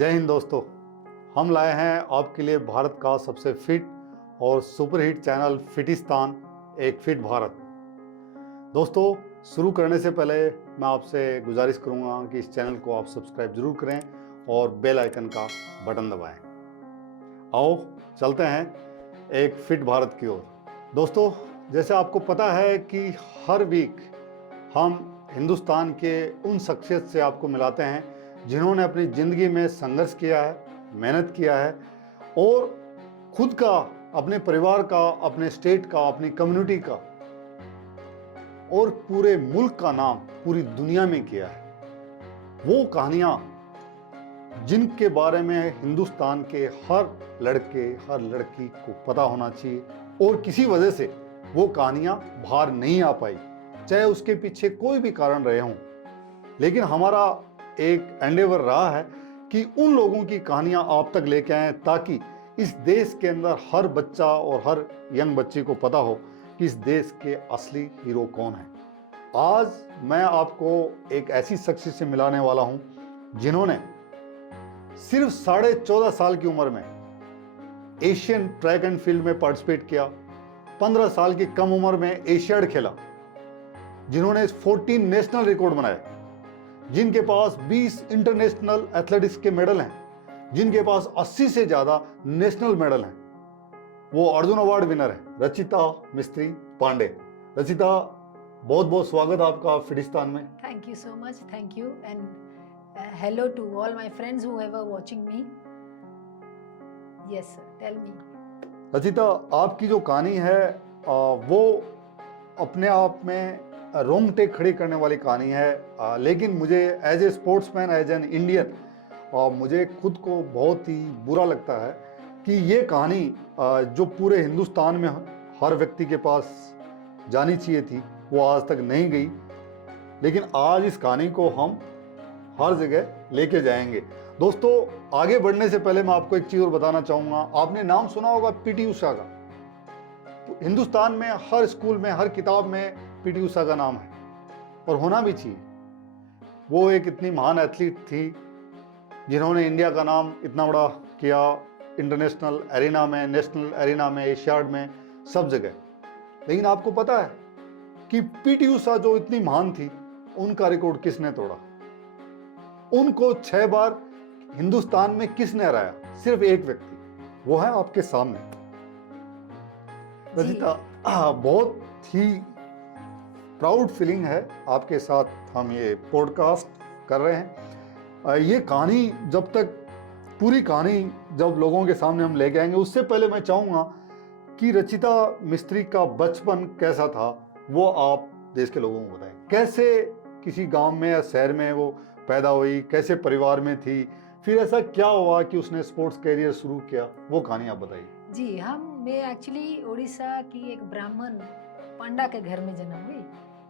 जय हिंद दोस्तों। हम लाए हैं आपके लिए भारत का सबसे फिट और सुपरहिट चैनल फिटिस्तान, एक फिट भारत। दोस्तों, शुरू करने से पहले मैं आपसे गुजारिश करूंगा कि इस चैनल को आप सब्सक्राइब जरूर करें और बेल आइकन का बटन दबाएं। आओ चलते हैं एक फिट भारत की ओर। दोस्तों, जैसे आपको पता है कि हर वीक हम हिंदुस्तान के उन शख्सियत से आपको मिलाते हैं जिन्होंने अपनी ज़िंदगी में संघर्ष किया है, मेहनत किया है और खुद का, अपने परिवार का, अपने स्टेट का, अपनी कम्युनिटी का और पूरे मुल्क का नाम पूरी दुनिया में किया है। वो कहानियाँ जिनके बारे में हिंदुस्तान के हर लड़के, हर लड़की को पता होना चाहिए और किसी वजह से वो कहानियाँ बाहर नहीं आ पाई, चाहे उसके पीछे कोई भी कारण रहे हों। लेकिन हमारा एक एंडेवर रहा है कि उन लोगों की कहानियां आप तक लेके आएं ताकि इस देश के अंदर हर बच्चा और हर यंग बच्चे को पता हो कि इस देश के असली हीरो कौन है। आज मैं आपको एक ऐसी शख्सियत से मिलाने वाला हूं जिन्होंने सिर्फ 14.5 साल की उम्र में एशियन ट्रैक एंड फील्ड में पार्टिसिपेट किया, 15 साल की कम उम्र में एशियाड खेला, जिन्होंने 14 नेशनल रिकॉर्ड बनाए, जिनके पास 20 इंटरनेशनल एथलेटिक्स के मेडल हैं, जिनके पास 80 से ज्यादा नेशनल मेडल हैं। वो अर्जुन अवार्ड विनर है, रचिता मिस्त्री पांडे। रचिता, बहुत बहुत स्वागत आपका फिटिस्तान में। Thank you so much. Thank you and hello to all my friends who ever watching me. Yes sir, tell me. Rachita, आपकी जो कहानी है वो अपने आप में रोंगटे खड़ी करने वाली कहानी है, लेकिन मुझे as a sportsman, as an Indian, मुझे खुद को बहुत ही बुरा लगता है कि ये कहानी जो पूरे हिंदुस्तान में हर व्यक्ति के पास जानी चाहिए थी, वो आज तक नहीं गई। लेकिन आज इस कहानी को हम हर जगह लेके जाएंगे। दोस्तों, आगे बढ़ने से पहले मैं आपको एक चीज़ और बताना चाहूँगा। आपने नाम सुना होगा पीटी उषा का। तो हिंदुस्तान में हर स्कूल में, हर किताब में पीटी उषा का नाम है और होना भी चाहिए। वो एक इतनी महान एथलीट थी जिन्होंने इंडिया का नाम इतना बड़ा किया, इंटरनेशनल एरिना में, नेशनल एरिना में, एशियाड में, सब जगह। लेकिन आपको पता है कि पीटी उषा जो इतनी महान थी, उनका रिकॉर्ड किसने तोड़ा? उनको 6 बार हिंदुस्तान में किसने हराया? सिर्फ एक व्यक्ति, वो है आपके सामने। रचिता, बहुत ही प्राउड फीलिंग है आपके साथ हम ये पॉडकास्ट कर रहे हैं। ये कहानी जब तक, पूरी कहानी जब लोगों के सामने हम लेके आएंगे, उससे पहले मैं चाहूँगा कि रचिता मिस्त्री का बचपन कैसा था वो आप देश के लोगों को बताएं। कैसे किसी गांव में या शहर में वो पैदा हुई, कैसे परिवार में थी, फिर ऐसा क्या हुआ कि उसने स्पोर्ट्स कैरियर शुरू किया, वो कहानी आप बताइए। जी, मैं एक्चुअली उड़ीसा की एक ब्राह्मण पांडा के घर में जन्म हुई।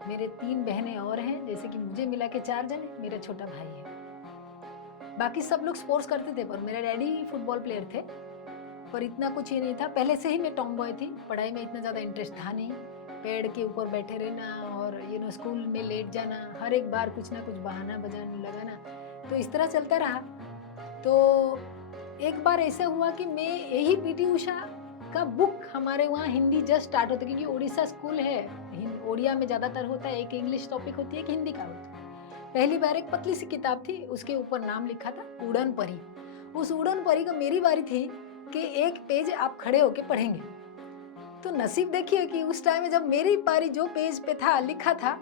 मेरे 3 बहनें और हैं, जैसे कि मुझे मिला के 4 जन, मेरा छोटा भाई है। बाकी सब लोग स्पोर्ट्स करते थे, पर मेरे डैडी फुटबॉल प्लेयर थे, पर इतना कुछ ही नहीं था। पहले से ही मैं टॉम बॉय थी, पढ़ाई में इतना ज़्यादा इंटरेस्ट था नहीं। पेड़ के ऊपर बैठे रहना और स्कूल में लेट जाना, हर एक बार कुछ ना कुछ बहाना बजाने लगाना, तो इस तरह चलता रहा। तो एक बार ऐसा हुआ कि मैं यही पीटी उषा का बुक, हमारे वहाँ हिंदी जस्ट स्टार्ट होता है क्योंकि उड़ीसा स्कूल है, ओडिया में ज़्यादातर होता है, एक इंग्लिश टॉपिक होती है, एक हिंदी का होता है। पहली बार एक पतली सी किताब थी, उसके ऊपर नाम लिखा था उड़न परी। उस उड़न परी का मेरी बारी थी कि एक पेज आप खड़े होके पढ़ेंगे। तो नसीब देखिए कि उस टाइम में जब मेरी पारी, जो पेज पे था लिखा था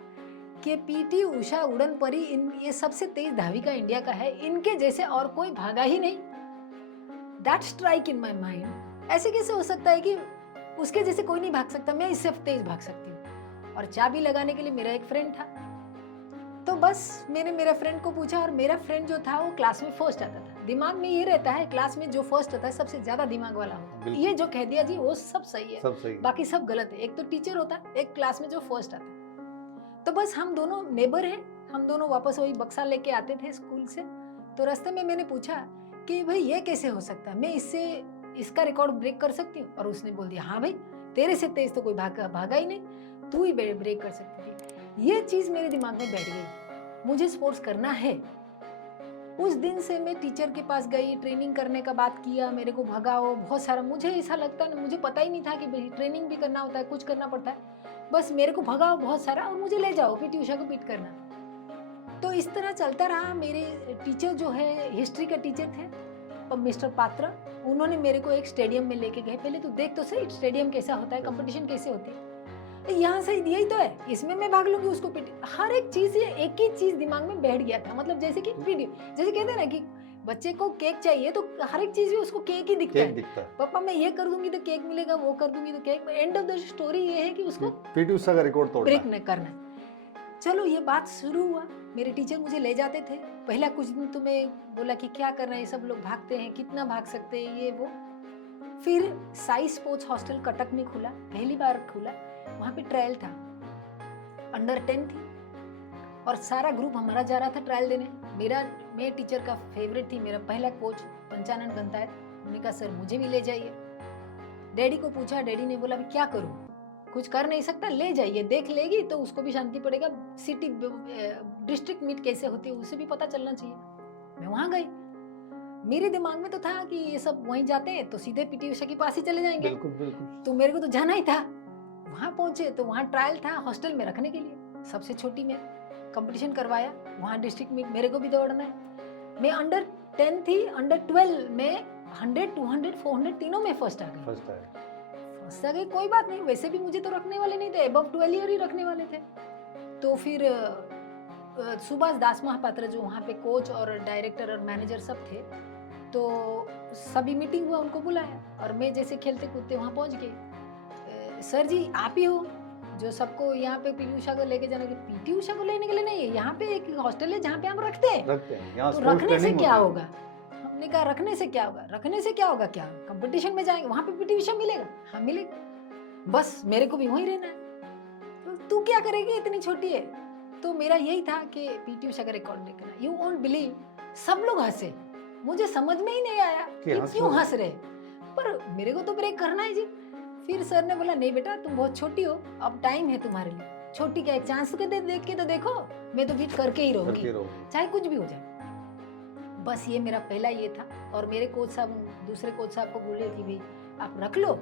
कि पीटी उषा उड़न परी, ये सबसे तेज धाविका इंडिया का है, इनके जैसे और कोई भागा ही नहीं। That strike in my mind, ऐसे कैसे हो सकता है कि उसके जैसे कोई नहीं भाग सकता, मैं इससे तेज भाग सकती हूँ। और चाबी लगाने के लिए मेरा एक फ्रेंड था, तो बस मैंने मेरे फ्रेंड को पूछा, और मेरा फ्रेंड जो था वो क्लास में फर्स्ट आता था। दिमाग में ये रहता है, क्लास में जो फर्स्ट आता है सबसे ज्यादा दिमाग वाला होता है। ये जो कह दिया जी वो सब सही है, सब सही, बाकी सब गलत है। एक तो टीचर होता है, एक क्लास में जो फर्स्ट आता है। तो बस हम दोनों नेबर हैं, हम दोनों वापस वही बक्सा लेके आते थे स्कूल से। तो रास्ते में मैंने पूछा कि भाई ये कैसे हो सकता है, मैं इसका रिकॉर्ड ब्रेक कर सकती हूँ? और उसने बोल दिया, हाँ भाई, तेरे से तेज तो कोई भागा ही नहीं, तू ही ब्रेक कर सकती थी। ये चीज मेरे दिमाग में बैठ गई, मुझे स्पोर्ट्स करना है। उस दिन से मैं टीचर के पास गई, ट्रेनिंग करने का बात किया, मेरे को भगाओ बहुत सारा, मुझे ऐसा लगता है, मुझे पता ही नहीं था कि भाई ट्रेनिंग भी करना होता है, कुछ करना पड़ता है, बस मेरे को भगाओ बहुत सारा और मुझे ले जाओ पीटी उषा को बीट करना। तो इस तरह चलता रहा। मेरे टीचर जो है हिस्ट्री के टीचर थे मिस्टर पात्रा, उन्होंने मेरे को एक स्टेडियम में लेके गए, पहले तो देख तो सही स्टेडियम कैसा होता है, कंपटीशन कैसे होती है, यहाँ से यही तो है, इसमें मैं भाग लूंगी, उसको पीटी, हर एक चीज, ये एक ही चीज दिमाग में बैठ गया था। मतलब जैसे कि वीडियो, जैसे कहते हैं ना कि बच्चे को केक चाहिए तो हर एक चीज में उसको केक ही दिखता है। पापा मैं ये कर दूंगी तो केक मिलेगा, वो कर दूंगी तो cake. End of the story ये है कि उसको पीटी उषा का रिकॉर्ड तोड़ना ब्रेक न करना। चलो ये बात शुरू हुआ, मेरे टीचर मुझे ले जाते थे, पहला कुछ दिन तो मैं बोला कि क्या करना है, सब लोग भागते हैं, कितना भाग सकते हैं, ये वो। फिर साई स्पोर्ट्स हॉस्टल कटक में खुला, पहली बार खुला, वहाँ पे ट्रायल था, अंडर 10 थी और सारा ग्रुप हमारा जा रहा था ट्रायल देने। मैं टीचर का फेवरेट थी, मेरा पहला कोच पंचानन गंतायत, उन्होंने कहा सर मुझे भी ले जाइए। डैडी को पूछा, डैडी ने बोला कुछ कर नहीं सकता, ले जाइए, देख लेगी तो उसको भी शांति पड़ेगा, सिटी डिस्ट्रिक्ट मीट कैसे होती है उसे भी पता चलना चाहिए। मैं वहाँ गई, मेरे दिमाग में तो था कि ये सब वहीं जाते हैं तो सीधे पीटी उषा के पास ही चले जाएंगे। बिल्कुल बिल्कुल। तो मेरे को तो जाना ही था। वहाँ पहुंचे तो वहाँ ट्रायल था हॉस्टल में रखने के लिए, सबसे छोटी में कंपटीशन करवाया, वहाँ डिस्ट्रिक्ट मीट, मेरे को भी दौड़ना है। मैं अंडर 10 थी, अंडर 12 में 100, 200, 400 तीनों में फर्स्ट आ गई। कोई बात नहीं, वैसे भी मुझे तो रखने वाले नहीं थे, अबव 12 ईयर ही रखने वाले थे। तो फिर सुभाष दास महापात्र जो वहाँ पे कोच और डायरेक्टर और मैनेजर सब थे, तो सभी मीटिंग हुआ, उनको बुलाया और मैं जैसे खेलते कूदते वहाँ पहुँच गई। सर जी आप ही हो जो सबको यहाँ पे पीटी उषा को लेके जाने के? पीटी उषा को लेने के लिए नहीं है, यहाँ पे एक हॉस्टल है जहाँ पे हम रखते हैं। तो रखने से क्या होगा? हमने कहा रखने से क्या होगा? रखने से क्या होगा, क्या कंपटीशन में जाएंगे, वहाँ पे पीटी उषा मिलेगा? हाँ मिलेगा, बस मेरे को भी वहीं रहना है। तो तू क्या करेगी, इतनी छोटी है? तो मेरा यही था कि पीटी उषा का रिकॉर्ड देखना। यू वोंट बिलीव, सब लोग हंसे, मुझे समझ में ही नहीं आया कि क्यों हंस रहे, पर मेरे को तो ब्रेक करना है जी। फिर सर ने बोला नहीं बेटा तुम बहुत छोटी हो, अब टाइम है तुम्हारे लिए, छोटी क्या, एक चांस के देख के तो देखो, मैं तो बीट करके ही रहूंगी चाहे कुछ भी हो जाए। बस ये मेरा पहला ये था। और मेरे कोच साहब, दूसरे कोच साहब को बोले कि भाई आप रख लो,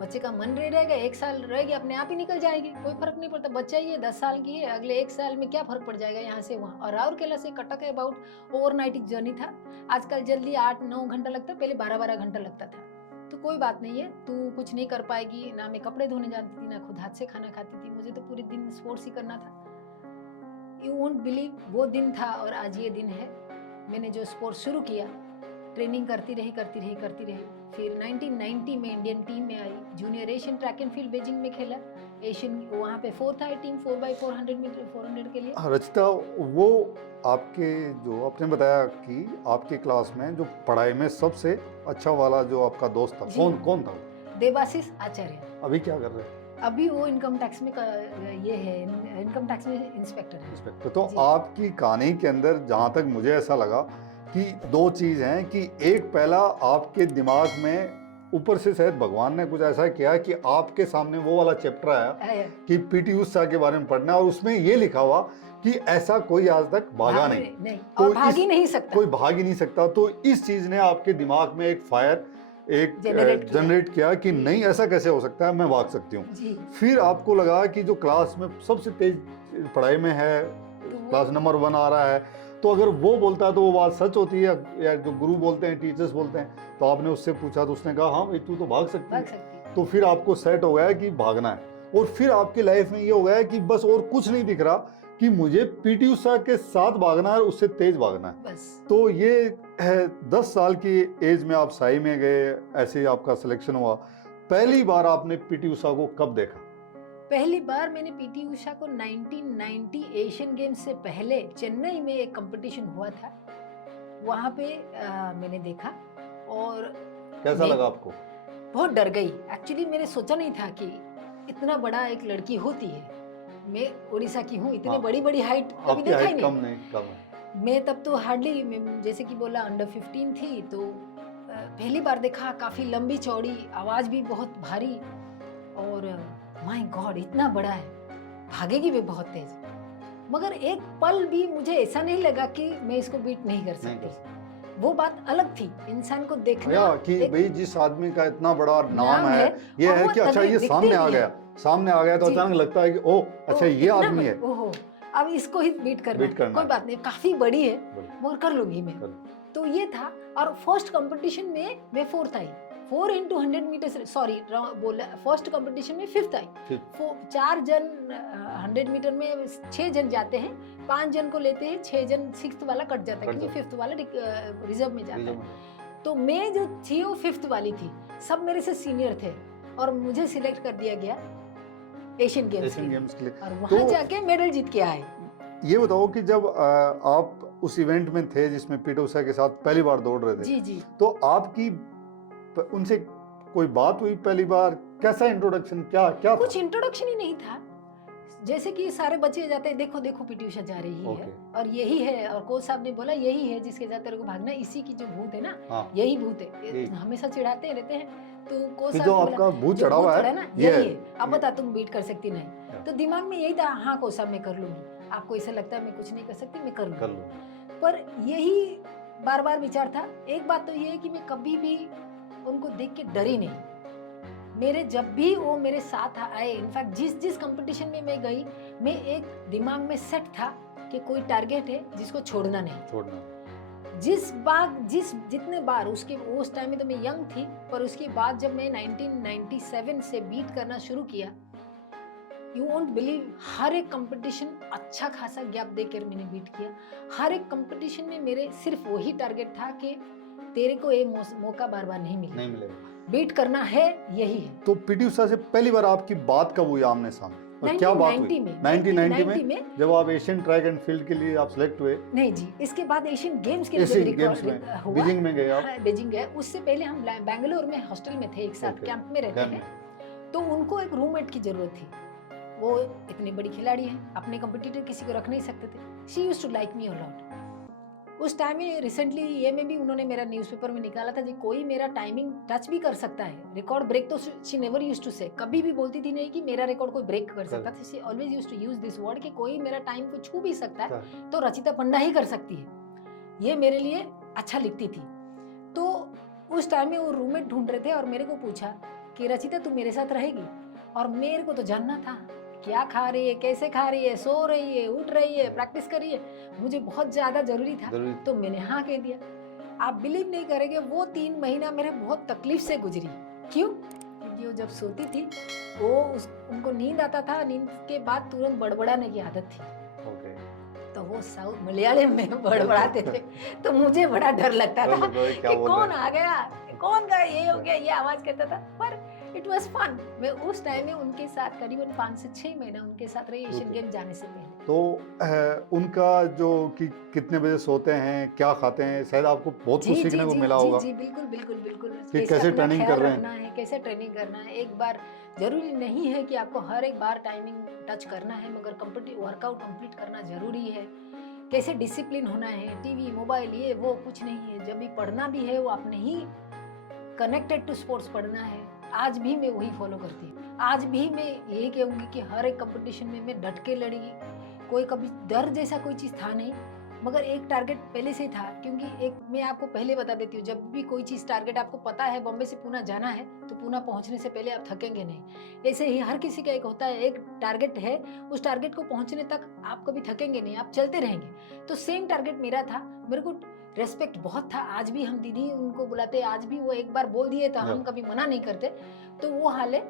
बच्चे का मन रहेगा, 1 साल रहेगी अपने आप ही निकल जाएगी, कोई फर्क नहीं पड़ता, बच्चा ही है 10 साल की है, अगले 1 साल में क्या फर्क पड़ जाएगा यहाँ से वहाँ। और राउरकेला से कटक है अबाउट ओवरनाइट जर्नी था, आजकल जल्दी 8-9 घंटा लगता, पहले 12-12 घंटा लगता था। तो कोई बात नहीं है, तू कुछ नहीं कर पाएगी, ना मैं कपड़े धोने जाती थी, ना खुद हाथ से खाना खाती थी, मुझे तो पूरे दिन स्पोर्ट्स ही करना था। यू वोंट बिलीव, वो दिन था और आज ये दिन है। मैंने जो स्पोर्ट्स शुरू किया, ट्रेनिंग करती रही। फिर 1990 में इंडियन टीम में आई, junior Asian track and field Beijing में खेला, एशियन वहाँ पे 4th आई टीम 4x400 मीटर 400 के लिए। रचिता, वो आपके जो आपने बताया कि आपकी क्लास में जो पढ़ाई में सबसे अच्छा वाला जो आपका दोस्त था, कौन था? देवाशीष आचार्य। अभी क्या कर रहे हैं? अभी वो इनकम टैक्स में ये है, इनकम टैक्स में इंस्पेक्टर है। तो आपकी कहानी के अंदर जहाँ तक मुझे ऐसा लगा कि 2 चीज़ हैं कि एक, पहला आपके दिमाग में ऊपर से शायद भगवान ने कुछ ऐसा किया कि आपके सामने वो वाला चैप्टर आया कि पीटी उषा के बारे में पढ़ना, और उसमें ये लिखा हुआ कि ऐसा कोई आज तक भागा नहीं तो और भाग ही नहीं सकता, कोई भाग ही नहीं सकता। तो इस चीज़ ने आपके दिमाग में एक फायर जनरेट किया कि नहीं, ऐसा कैसे हो सकता है, मैं भाग सकती हूँ। फिर आपको लगा कि जो क्लास में सबसे तेज पढ़ाई में है, क्लास नंबर 1 आ रहा है, तो अगर वो बोलता है तो वो बात सच होती है, या जो गुरु बोलते हैं, टीचर्स बोलते हैं। तो आपने उससे पूछा तो उसने कहा हाँ भाई तू तो भाग सकती है। तो फिर आपको सेट हो गया कि भागना है, और फिर आपकी लाइफ में ये हो गया कि बस और कुछ नहीं दिख रहा कि मुझे पीटी उषा के साथ भागना है, उससे तेज भागना है बस। तो ये है 10 साल की एज में आप साई में गए, ऐसे ही आपका सिलेक्शन हुआ। पहली बार आपने पीटी उषा को कब देखा? पहली बार मैंने पीटी उषा को 1990 एशियन गेम्स से पहले चेन्नई में एक कंपटीशन हुआ था, वहाँ पे मैंने देखा। और कैसा लगा आपको? बहुत डर गई एक्चुअली, मैंने सोचा नहीं था कि इतना बड़ा एक लड़की होती है। मैं उड़ीसा की हूँ, इतनी बड़ी हाइट कभी देखा ही नहीं। मैं तब तो हार्डली, जैसे कि बोला अंडर 15 थी, तो पहली बार देखा, काफी लंबी चौड़ी, आवाज भी बहुत भारी, और माय गॉड इतना बड़ा है, भागेगी भी बहुत तेज। मगर एक पल भी मुझे ऐसा नहीं लगा कि मैं इसको बीट नहीं कर नहीं कर सकती। वो बात अलग थी, इंसान को देखना या कि एक भाई जिस आदमी का इतना बड़ा नाम नाम है, है ये और है वो कि अच्छा तगड़े ये दिखते सामने आ भी गया, हैं। सामने आ गया तो जी। अचानक लगता है कि ओह अच्छा ये इतना आदमी है, ओहो, अब इसको ही बीट करना बीट करना कोई है। बात नहीं, काफी बड़ी है बोलो, मगर कर लूंगी मैं। बोलो। तो ये था। और फर्स्ट कंपटीशन में मैं फोर्थ आई, 4 into 100 मीटर, सॉरी बोला, फर्स्ट कंपटीशन में फिफ्थ आई। फिर 4 जन 100 मीटर में 6 जन जाते हैं, 5 जन को लेते हैं, 6 जन सिक्स्थ वाला कट जाता है कट क्योंकि जाता फिफ्थ वाला रिजर्व में जाता रिजर्व है। में। तो मैं जो थी वो फिफ्थ वाली थी, सब मेरे से सीनियर थे और मुझे सिलेक्ट कर दिया गया एशियन गेम्स एशियन गेम्स के लिए। और वहां तो जाके मेडल जीत के आए। ये बताओ कि जब आप उस इवेंट में थे जिसमें पीटी उषा के साथ पहली बार दौड़ रहे थे, जी जी। तो आपकी उनसे कोई बात हुई पहली बार? कैसा इंट्रोडक्शन, क्या क्या कुछ इंट्रोडक्शन ही नहीं था, जैसे कि सारे बच्चे जाते हैं, देखो देखो पीटी उषा जा रही है Okay. और यही है, और कोच साहब ने बोला यही है जिसके साथ तेरे को भागना है, इसी की जो भूत है ना, हाँ, यही भूत है। यही। हमेशा चिढ़ाते रहते हैं। तो कोच कि साहब जो ने बोला आपका भूत जो चढ़ा भूत हुआ चढ़ा है ना ये यही है। है, अब बता तुम बीट कर सकती नहीं। Yeah. तो दिमाग में यही था, हाँ कोच साहब मैं कर लूंगी, आपको ऐसा लगता है मैं कुछ नहीं कर सकती, मैं कर कर लूंगी। लो। पर यही बार बार विचार था। एक बात तो ये है कि मैं कभी भी उनको देख के डरी नहीं। मेरे जब भी वो मेरे साथ आए, इनफैक्ट जिस जिस कंपटीशन में मैं गई, मैं एक दिमाग में सेट था कि कोई टारगेट है जिसको छोड़ना नहीं। छोड़ना। जितने बार उसके उस टाइम में तो मैं यंग थी, पर उसके बाद जब मैं 1997 से बीट करना शुरू किया, यू वोंट बिलीव, हर एक कंपटीशन अच्छा खासा गैप देकर मैंने बीट किया। हर एक कंपटीशन में मेरे सिर्फ वही टारगेट था कि तेरे को ये मौका बार बार नहीं मिलेगा, नहीं मिलेगा, बीट करना है, यही है। तो पीटी उषा से पहली बार आपकी बात कब हुई आमने सामने और क्या बात हुई? 1990 में जब आप एशियन ट्रैक एंड फील्ड के लिए आप सिलेक्ट हुए? नहीं जी, इसके बाद एशियन गेम्स के लिए एशियन गेम्स में बीजिंग में गए आप? हाँ, बीजिंग गए। उससे पहले हम बैंगलोर में हॉस्टल में थे, एक साथ Okay. कैंप में रहते हैं। तो उनको एक रूममेट की जरूरत थी। वो इतनी बड़ी खिलाड़ी है, अपने कंपटीटर किसी को रख नहीं सकते थे। She used to like me a lot. उस टाइम में रिसेंटली ये में भी उन्होंने मेरा न्यूज़पेपर में निकाला था जी, कोई मेरा टाइमिंग टच भी कर सकता है, रिकॉर्ड ब्रेक तो शी नेवर यूज्ड टू से, कभी भी बोलती थी नहीं कि मेरा रिकॉर्ड कोई ब्रेक कर सकता था। She always used to use this word कि कोई मेरा टाइम को छू भी सकता है तो रचिता पंडा ही कर सकती है। ये मेरे लिए अच्छा लिखती थी। तो उस टाइम में वो रूममेट ढूंढ रहे थे और मेरे को पूछा कि रचिता तू मेरे साथ रहेगी? और मेरे को तो जानना था क्या खा रही है, कैसे खा रही है, सो रही है, उठ रही है, प्रैक्टिस कर रही है, मुझे बहुत ज्यादा जरूरी था। तो मैंने हाँ कह दिया। आप बिलीव नहीं करेंगे, वो 3 महीना मेरे बहुत तकलीफ से गुजरी। क्यों? क्योंकि वो जब सोती थी उनको नींद आता था, नींद के बाद तुरंत बड़बड़ाने की आदत थी। तो वो साउथ मलयालम में बड़बड़ाते थे तो मुझे बड़ा डर लगता था कि कौन आ गया, कौन का ये हो गया, ये आवाज करता था। पर इट वाज फन। मैं उस टाइम में उनके साथ करीबन 5 से 6 महीना उनके साथ रही एशियन गेम जाने से पहले। तो उनका जो कि कितने बजे सोते हैं, क्या खाते हैं, शायद आपको बहुत कुछ सीखने को मिला होगा। जी बिल्कुल बिल्कुल बिल्कुल। कि कैसे ट्रेनिंग कर रहे हैं, कैसे ट्रेनिंग करना है। एक बार जरूरी नहीं है कि आपको हर एक बार टाइमिंग टच करना है, मगर वर्कआउट कंप्लीट करना जरूरी है। कैसे डिसिप्लिन होना है, टीवी मोबाइल ये वो कुछ नहीं है। जब भी पढ़ना भी है वो आपने ही कनेक्टेड टू स्पोर्ट्स पढ़ना है। आज भी मैं वही फॉलो करती हूँ। आज भी मैं यही कहूँगी कि हर एक कंपटीशन में मैं डट के लड़ी। कोई कभी डर जैसा कोई चीज़ था नहीं, मगर एक टारगेट पहले से था। क्योंकि एक मैं आपको पहले बता देती हूँ, जब भी कोई चीज़ टारगेट आपको पता है, बॉम्बे से पूना जाना है तो पूना पहुँचने से पहले आप थकेंगे नहीं। ऐसे ही हर किसी का एक होता है, एक टारगेट है, उस टारगेट को पहुँचने तक आप कभी थकेंगे नहीं, आप चलते रहेंगे। तो सेम टारगेट मेरा था। मेरे को रेस्पेक्ट बहुत था। आज भी हम दीदी उनको बुलाते, आज भी वो एक बार बोल दिए तो हम कभी मना नहीं करते। तो वो हाल है,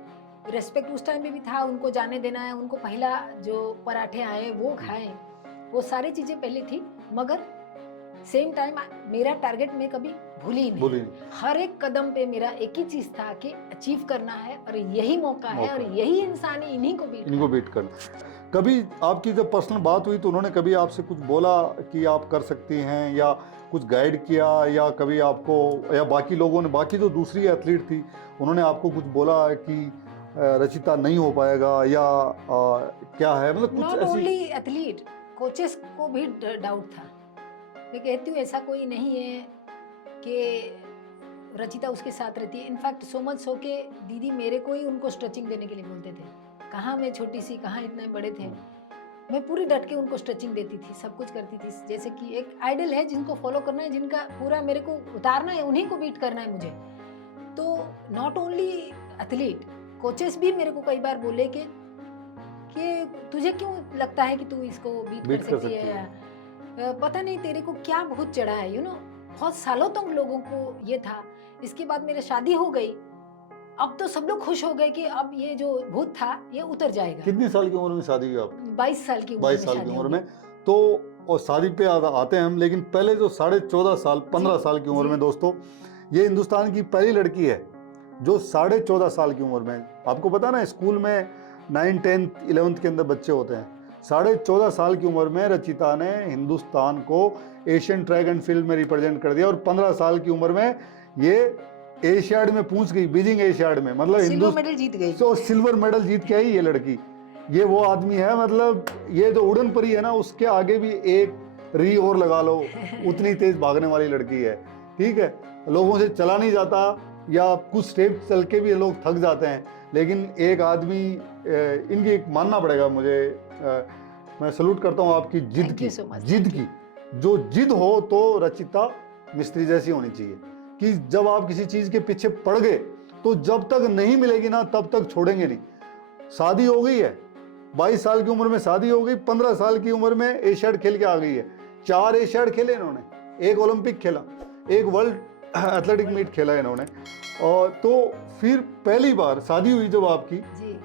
रेस्पेक्ट उस टाइम में भी था। उनको जाने देना है, उनको पहला जो पराठे आए वो खाए, वो सारी चीजें पहले थी। मगर सेम टाइम मेरा टारगेट मैं कभी भूली नहीं। हर एक कदम पे मेरा एक ही चीज था कि अचीव करना है, और यही मौका है, और यही इंसान है, इन्हीं को बीट करना। कभी आपकी जब पर्सनल बात हुई तो उन्होंने कभी आपसे कुछ बोला कि आप कर सकती हैं, या कुछ गाइड किया, या कभी आपको, या बाकी लोगों ने, बाकी जो दूसरी एथलीट थी उन्होंने आपको कुछ बोला कि रचिता नहीं हो पाएगा, या क्या है, मतलब कुछ नॉट ऐसी? ओनली एथलीट, कोचेस को भी डाउट था। मैं कहती हूँ ऐसा कोई नहीं है कि रचिता उसके साथ रहती है। इनफैक्ट सो मच सो के दीदी मेरे को ही उनको स्ट्रेचिंग देने के लिए बोलते थे। कहाँ मैं छोटी सी, कहाँ इतने बड़े थे। मैं पूरी डट के उनको स्ट्रेचिंग देती थी, सब कुछ करती थी। जैसे कि एक आइडल है जिनको फॉलो करना है, जिनका पूरा मेरे को उतारना है, उन्हीं को बीट करना है मुझे। तो नॉट ओनली एथलीट, कोचेस भी मेरे को कई बार बोले कि तुझे क्यों लगता है कि तू इसको बीट कर सकती है, या पता नहीं तेरे को क्या बहुत चढ़ा है, यू नो। बहुत सालों तक लोगों को ये था। इसके बाद मेरी शादी हो गई, अब तो सब लोग खुश हो गए कि अब ये जो भूत था ये उतर जाएगा। कितनी साल की उम्र में शादी हुई आप? 22 साल की उम्र 22 में साल की शादी उम्र हुई। में। तो और शादी पे आते हैं हम, लेकिन पहले जो 14.5 साल 15 जी, साल की उम्र जी। में दोस्तों, ये हिंदुस्तान की पहली लड़की है जो 14.5 साल की उम्र में, आपको पता ना स्कूल में 9, 10, 11 के अंदर बच्चे होते हैं, 14.5 साल की उम्र में रचिता ने हिंदुस्तान को एशियन ट्रैक एंड फील्ड में रिप्रेजेंट कर दिया। और 15 साल की उम्र में ये एशियाड में पहुंच गई, बीजिंग एशियाड में, मतलब सिल्वर मेडल जीत गई। तो सिल्वर मेडल जीत के आई ये लड़की। ये वो आदमी है, मतलब ये जो उड़न परी है ना, उसके आगे भी एक री और लगा लो, उतनी तेज भागने वाली लड़की है। ठीक है, लोगों से चला नहीं जाता, या कुछ स्टेप चल के भी लोग थक जाते हैं, लेकिन एक आदमी, इनकी एक मानना पड़ेगा मुझे, मैं सलूट करता हूँ आपकी जिद Thank की। you so much, जिद thank की जो जिद हो तो रचिता मिस्त्री जैसी होनी चाहिए, कि जब आप किसी चीज के पीछे पड़ गए तो जब तक नहीं मिलेगी ना तब तक छोड़ेंगे नहीं। शादी हो गई है, 22 साल की उम्र में शादी हो गई, 15 साल की उम्र में एशियाड खेल के आ गई है। 4 एशियाड खेले इन्होंने, एक ओलंपिक खेला, एक वर्ल्ड एथलेटिक मीट खेला इन्होंने। और तो फिर पहली बार शादी हुई जब आपकी, जी।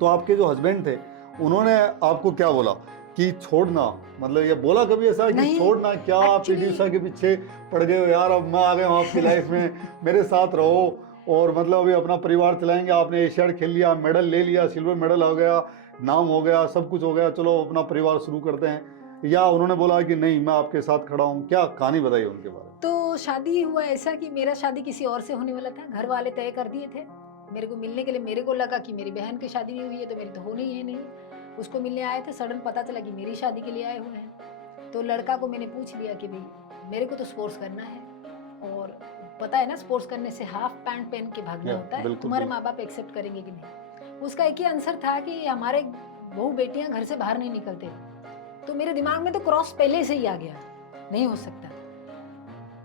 तो आपके जो हस्बैंड थे उन्होंने आपको क्या बोला कि छोड़ना, मतलब ये बोला कभी ऐसा कि नहीं, छोड़ना क्या, आप actually- पीटी उषा के पीछे पड़ गए हो यार, अब मैं आ गया हूँ आपकी लाइफ में, मेरे साथ रहो, और मतलब अभी अपना परिवार चलाएंगे, आपने एशियाड खेल लिया, मेडल ले लिया, सिल्वर मेडल हो गया, नाम हो गया, सब कुछ हो गया, चलो अपना परिवार शुरू करते हैं, या उन्होंने बोला कि नहीं मैं आपके साथ खड़ा हूँ? क्या कहानी बताइए उनके बारे में। तो शादी हुआ ऐसा कि मेरा शादी किसी और से होने वाला था, घर वाले तय कर दिए थे मेरे को मिलने के लिए। मेरे को लगा कि मेरी बहन की शादी नहीं हुई है तो मेरी तो होनी ही नहीं। उसको मिलने आए थे, सडन पता चला कि मेरी शादी के लिए आए हुए हैं। तो लड़का को मैंने पूछ लिया कि भाई मेरे को तो स्पोर्ट्स करना है, और पता है ना स्पोर्ट्स करने से हाफ पैंट पहन के भागना होता है, तुम्हारे माँ बाप एक्सेप्ट करेंगे कि नहीं। उसका एक ही आंसर था कि हमारे बहू बेटियां घर से बाहर नहीं निकलते। तो मेरे दिमाग में तो क्रॉस पहले से ही आ गया, नहीं हो सकता।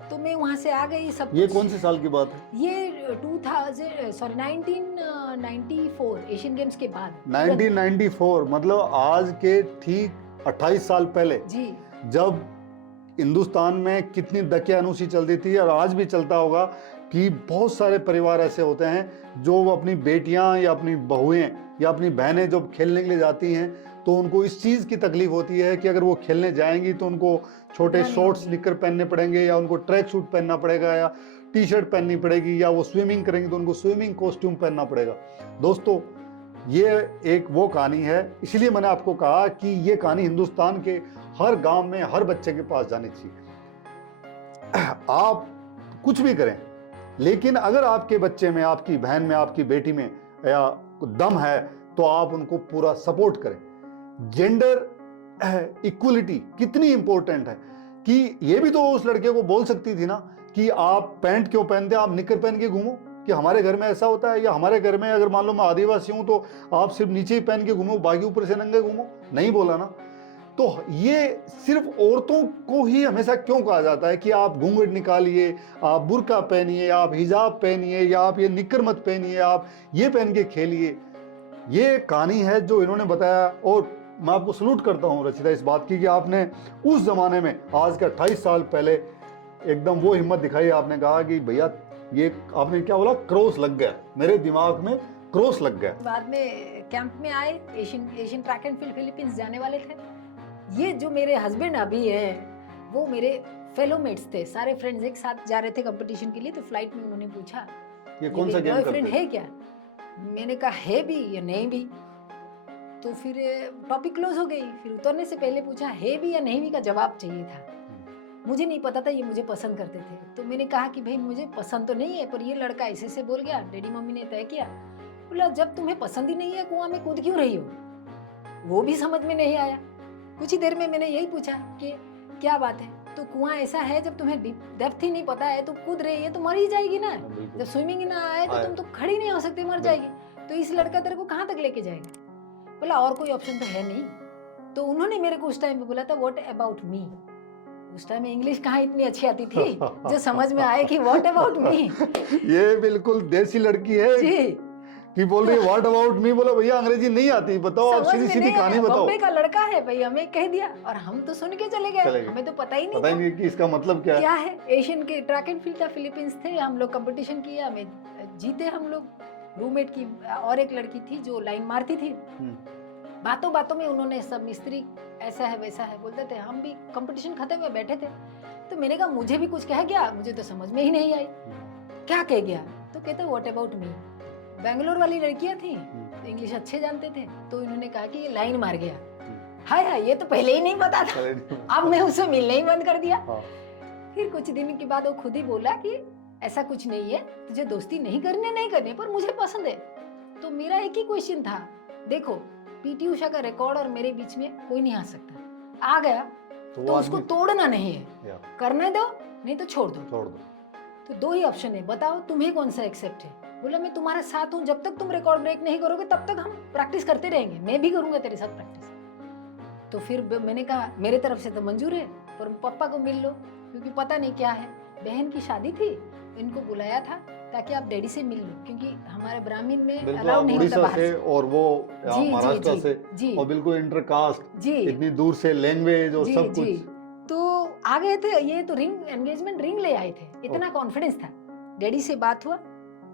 तो मैं वहां से आ गई। सब ये कौन से साल की बात है? ये 1994 एशियन गेम्स के बाद। 1994, मतलब आज के ठीक 28 साल पहले जी। जब हिंदुस्तान में कितनी दकियानूसी चलती थी, और आज भी चलता होगा, कि बहुत सारे परिवार ऐसे होते हैं जो अपनी बेटियां या अपनी बहुएं या अपनी बहनें जब खेलने के लिए जाती हैं तो उनको इस चीज़ की तकलीफ होती है कि अगर वो खेलने जाएंगी तो उनको छोटे शॉर्ट्स निकर पहनने पड़ेंगे, या उनको ट्रैक सूट पहनना पड़ेगा, या टी शर्ट पहननी पड़ेगी, या वो स्विमिंग करेंगी तो उनको स्विमिंग कॉस्ट्यूम पहनना पड़ेगा। दोस्तों, ये एक वो कहानी है, इसलिए मैंने आपको कहा कि ये कहानी हिंदुस्तान के हर गांव में हर बच्चे के पास जानी चाहिए। आप कुछ भी करें, लेकिन अगर आपके बच्चे में, आपकी बहन में, आपकी बेटी में या दम है तो आप उनको पूरा सपोर्ट करें। जेंडर इक्वलिटी कितनी इंपॉर्टेंट है, कि ये भी तो उस लड़के को बोल सकती थी ना कि आप पैंट क्यों पहनते, आप निकर पहन के घूमो, कि हमारे घर में ऐसा होता है, या हमारे घर में अगर मान लो मैं आदिवासी हूं तो आप सिर्फ नीचे ही पहन के घूमो, बाकी ऊपर से नंगे घूमो, नहीं बोला ना। तो ये सिर्फ औरतों को ही हमेशा क्यों कहा जाता है कि आप घूंघट निकालिए, आप बुर्का पहनिए, आप हिजाब पहनिए, या आप ये निकर मत पहनिए, आप ये पहन के खेलिए। ये कहानी है जो इन्होंने बताया, और मैं आपको सलूट करता हूं रचिता इस बात की कि आपने उस जमाने में, आज के 28 साल पहले, एकदम वो हिम्मत दिखाई। आपने कहा कि भैया ये, आपने क्या बोला, क्रॉस लग गया, मेरे दिमाग में क्रॉस लग गया। बाद में कैंप में आए, Asian track and field Philippines जाने वाले थे। ये जो मेरे हस्बैंड अभी है वो मेरे फेलो मेट्स थे, सारे फ्रेंड्स एक साथ जा रहे थे कंपटीशन के लिए। तो फ्लाइट में उन्होंने पूछा ये कौन सा गेम बॉयफ्रेंड है क्या? मैंने कहा है भी या नहीं भी। तो फिर टॉपिक क्लोज हो गई। फिर उतरने से पहले पूछा है भी या नहीं भी का जवाब चाहिए था। मुझे नहीं पता था ये मुझे पसंद करते थे। तो मैंने कहा कि भाई मुझे पसंद तो नहीं है, पर ये लड़का ऐसे से बोल गया, डैडी मम्मी ने तय किया। बोला जब तुम्हें पसंद ही नहीं है कुआं में कूद क्यों रही हो? वो भी समझ में नहीं आया। कुछ ही देर में मैंने यही पूछा कि क्या बात है? तो कुआं ऐसा है जब तुम्हें डेप्थ ही नहीं पता है तो कूद रही है तो मर ही जाएगी ना। जब स्विमिंग ही ना आए तो तुम तो खड़ी नहीं हो सकती, मर जाएगी। तो इस लड़का तेरे को कहाँ तक लेके जाएगा? बोला और कोई ऑप्शन तो है नहीं। तो उन्होंने मेरे को उस टाइम पे बोला था व्हाट अबाउट मी। उस टाइम में इंग्लिश कहाँ इतनी अच्छी आती थी जो समझ में आए कि व्हाट अबाउट मी। ये बिल्कुल देसी लड़की है जी, कि बोल रही है व्हाट अबाउट मी। बोला भैया अंग्रेजी नहीं आती, बताओ आप समझ सीधी में सीधी नहीं कहानी आया, बताओ। बॉम्बे का लड़का है भाई, हमें कह दिया और हम तो सुन के चले गए, हमें तो पता ही नहीं पता ही था नहीं कि इसका मतलब क्या है। क्या है। एशियन के ट्रैक एंड फील्ड था, फिलीपींस थे, हम लोग कंपटीशन किया, हमें जीते हम लोग। रूममेट की और एक लड़की थी जो लाइन मारती थी। बातों बातों में उन्होंने सब मिस्त्री ऐसा है वैसा है बोलते थे, हम भी कंपटीशन खत्म हुए बैठे थे। तो मैंने कहा मुझे भी कुछ कह गया, मुझे तो समझ में ही नहीं आई क्या कह गया। तो कहते व्हाट अबाउट मी। बेंगलोर वाली लड़कियां थी तो इंग्लिश अच्छे जानते थे, तो इन्होंने कहा कि ये लाइन मार गया। हाय हाय, ये तो पहले ही नहीं पता था, अब मैं उससे मिलना ही बंद कर दिया। फिर कुछ दिन के बाद वो खुद ही बोला कि ऐसा कुछ नहीं है, तुझे दोस्ती नहीं करनी पर मुझे पसंद है। तो मेरा एक ही क्वेश्चन था, देखो पीटी उषा का रिकॉर्ड और मेरे बीच में कोई नहीं आ सकता, आ गया तो उसको तोड़ना नहीं है, करने दो नहीं तो छोड़ दो। तो दो ही ऑप्शन है, बताओ तुम्हें कौन सा एक्सेप्ट है। बोला मैं तुम्हारे साथ हूँ, जब तक तुम रिकॉर्ड ब्रेक नहीं करोगे तब तक हम प्रैक्टिस करते रहेंगे, मैं भी करूंगा तेरे साथ प्रैक्टिस। तो फिर मैंने कहा मेरे तरफ से तो मंजूर है, पर पापा को मिल लो क्योंकि पता नहीं क्या है। बहन की शादी थी, इनको बुलाया था ताकि आप डैडी से मिल लो, क्योंकि हमारे ब्राह्मण में अलाउ नहीं होता बाहर से, और वो महाराष्ट्र से जी, और बिल्कुल इंटरकास्ट जी, इतनी दूर से, लैंग्वेज और जी, सब जी। कुछ। तो आ गए थे, ये तो रिंग एंगेजमेंट रिंग ले आए थे, इतना कॉन्फिडेंस था। डैडी से बात हुआ,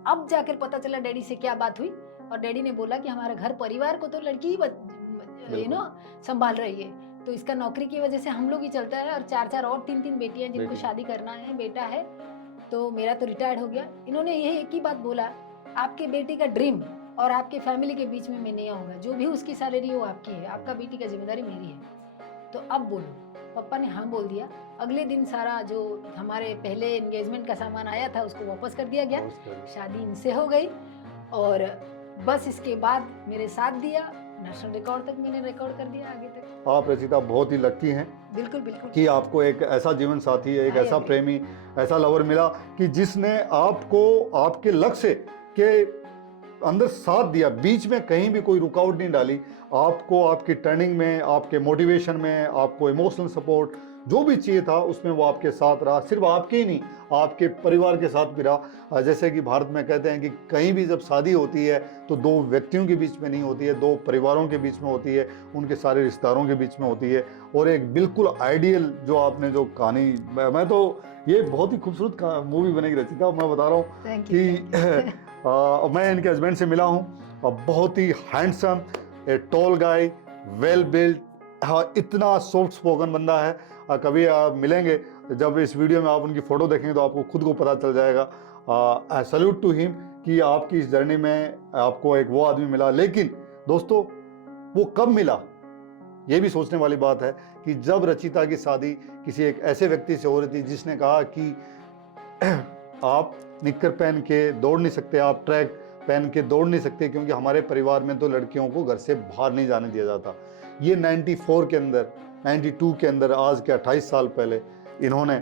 अब जाकर पता चला डैडी से क्या बात हुई, और डैडी ने बोला कि हमारे घर परिवार को तो लड़की ही संभाल रही है, तो इसका नौकरी की वजह से हम लोग ही चलता है, और 4 और 3 बेटियां जिनको शादी करना है, बेटा है, तो मेरा तो रिटायर्ड हो गया। इन्होंने यही एक ही बात बोला, आपके बेटी का ड्रीम और आपके फैमिली के बीच में मैं नहीं आऊंगा, जो भी उसकी सैलरी वो आपकी है, आपका बेटी का जिम्मेदारी मेरी है। तो अब बोलो। पापा ने हाँ बोल दिया। अगले दिन सारा जो हमारे पहले एंगेजमेंट का सामान आया था उसको वापस कर दिया गया, शादी इनसे हो गई, और बस इसके बाद मेरे साथ दिया, नेशनल रिकॉर्ड तक मैंने रिकॉर्ड कर दिया आगे तक। आप रचिता बहुत ही लकी हैं, बिल्कुल बिल्कुल, कि आपको एक ऐसा जीवन साथी, एक ऐसा प्रेमी, ऐसा लवर मिला कि जिसने आपको आपके लक्ष्य के अंदर साथ दिया, बीच में कहीं भी कोई रुकावट नहीं डाली, आपको आपकी टर्निंग में, आपके मोटिवेशन में, आपको इमोशनल सपोर्ट जो भी चाहिए था उसमें वो आपके साथ रहा। सिर्फ आपके ही नहीं, आपके परिवार के साथ भी रहा। जैसे कि भारत में कहते हैं कि कहीं भी जब शादी होती है तो दो व्यक्तियों के बीच में नहीं होती है, दो परिवारों के बीच में होती है, उनके सारे रिश्तेदारों के बीच में होती है। और एक बिल्कुल आइडियल जो आपने जो कहानी, मैं तो ये बहुत ही खूबसूरत मूवी बनेगी रचिता, मैं बता रहा हूँ कि मैं इनके हस्बैंड से मिला हूँ, बहुत ही handsome, a tall guy, well build, इतना सॉफ्ट स्पोकन बंदा है। कभी आप मिलेंगे, जब इस वीडियो में आप उनकी फ़ोटो देखेंगे तो आपको खुद को पता चल जाएगा। आई सल्यूट टू हिम कि आपकी इस जर्नी में आपको एक वो आदमी मिला। लेकिन दोस्तों, वो कब मिला ये भी सोचने वाली बात है कि जब रचिता की शादी किसी एक ऐसे व्यक्ति से हो रही थी जिसने कहा कि आप निक्कर पहन के दौड़ नहीं सकते, आप ट्रैक पहन के दौड़ नहीं सकते, क्योंकि हमारे परिवार में तो लड़कियों को घर से बाहर नहीं जाने दिया जाता। ये 94 के अंदर, 92 के अंदर, आज के 28 साल पहले इन्होंने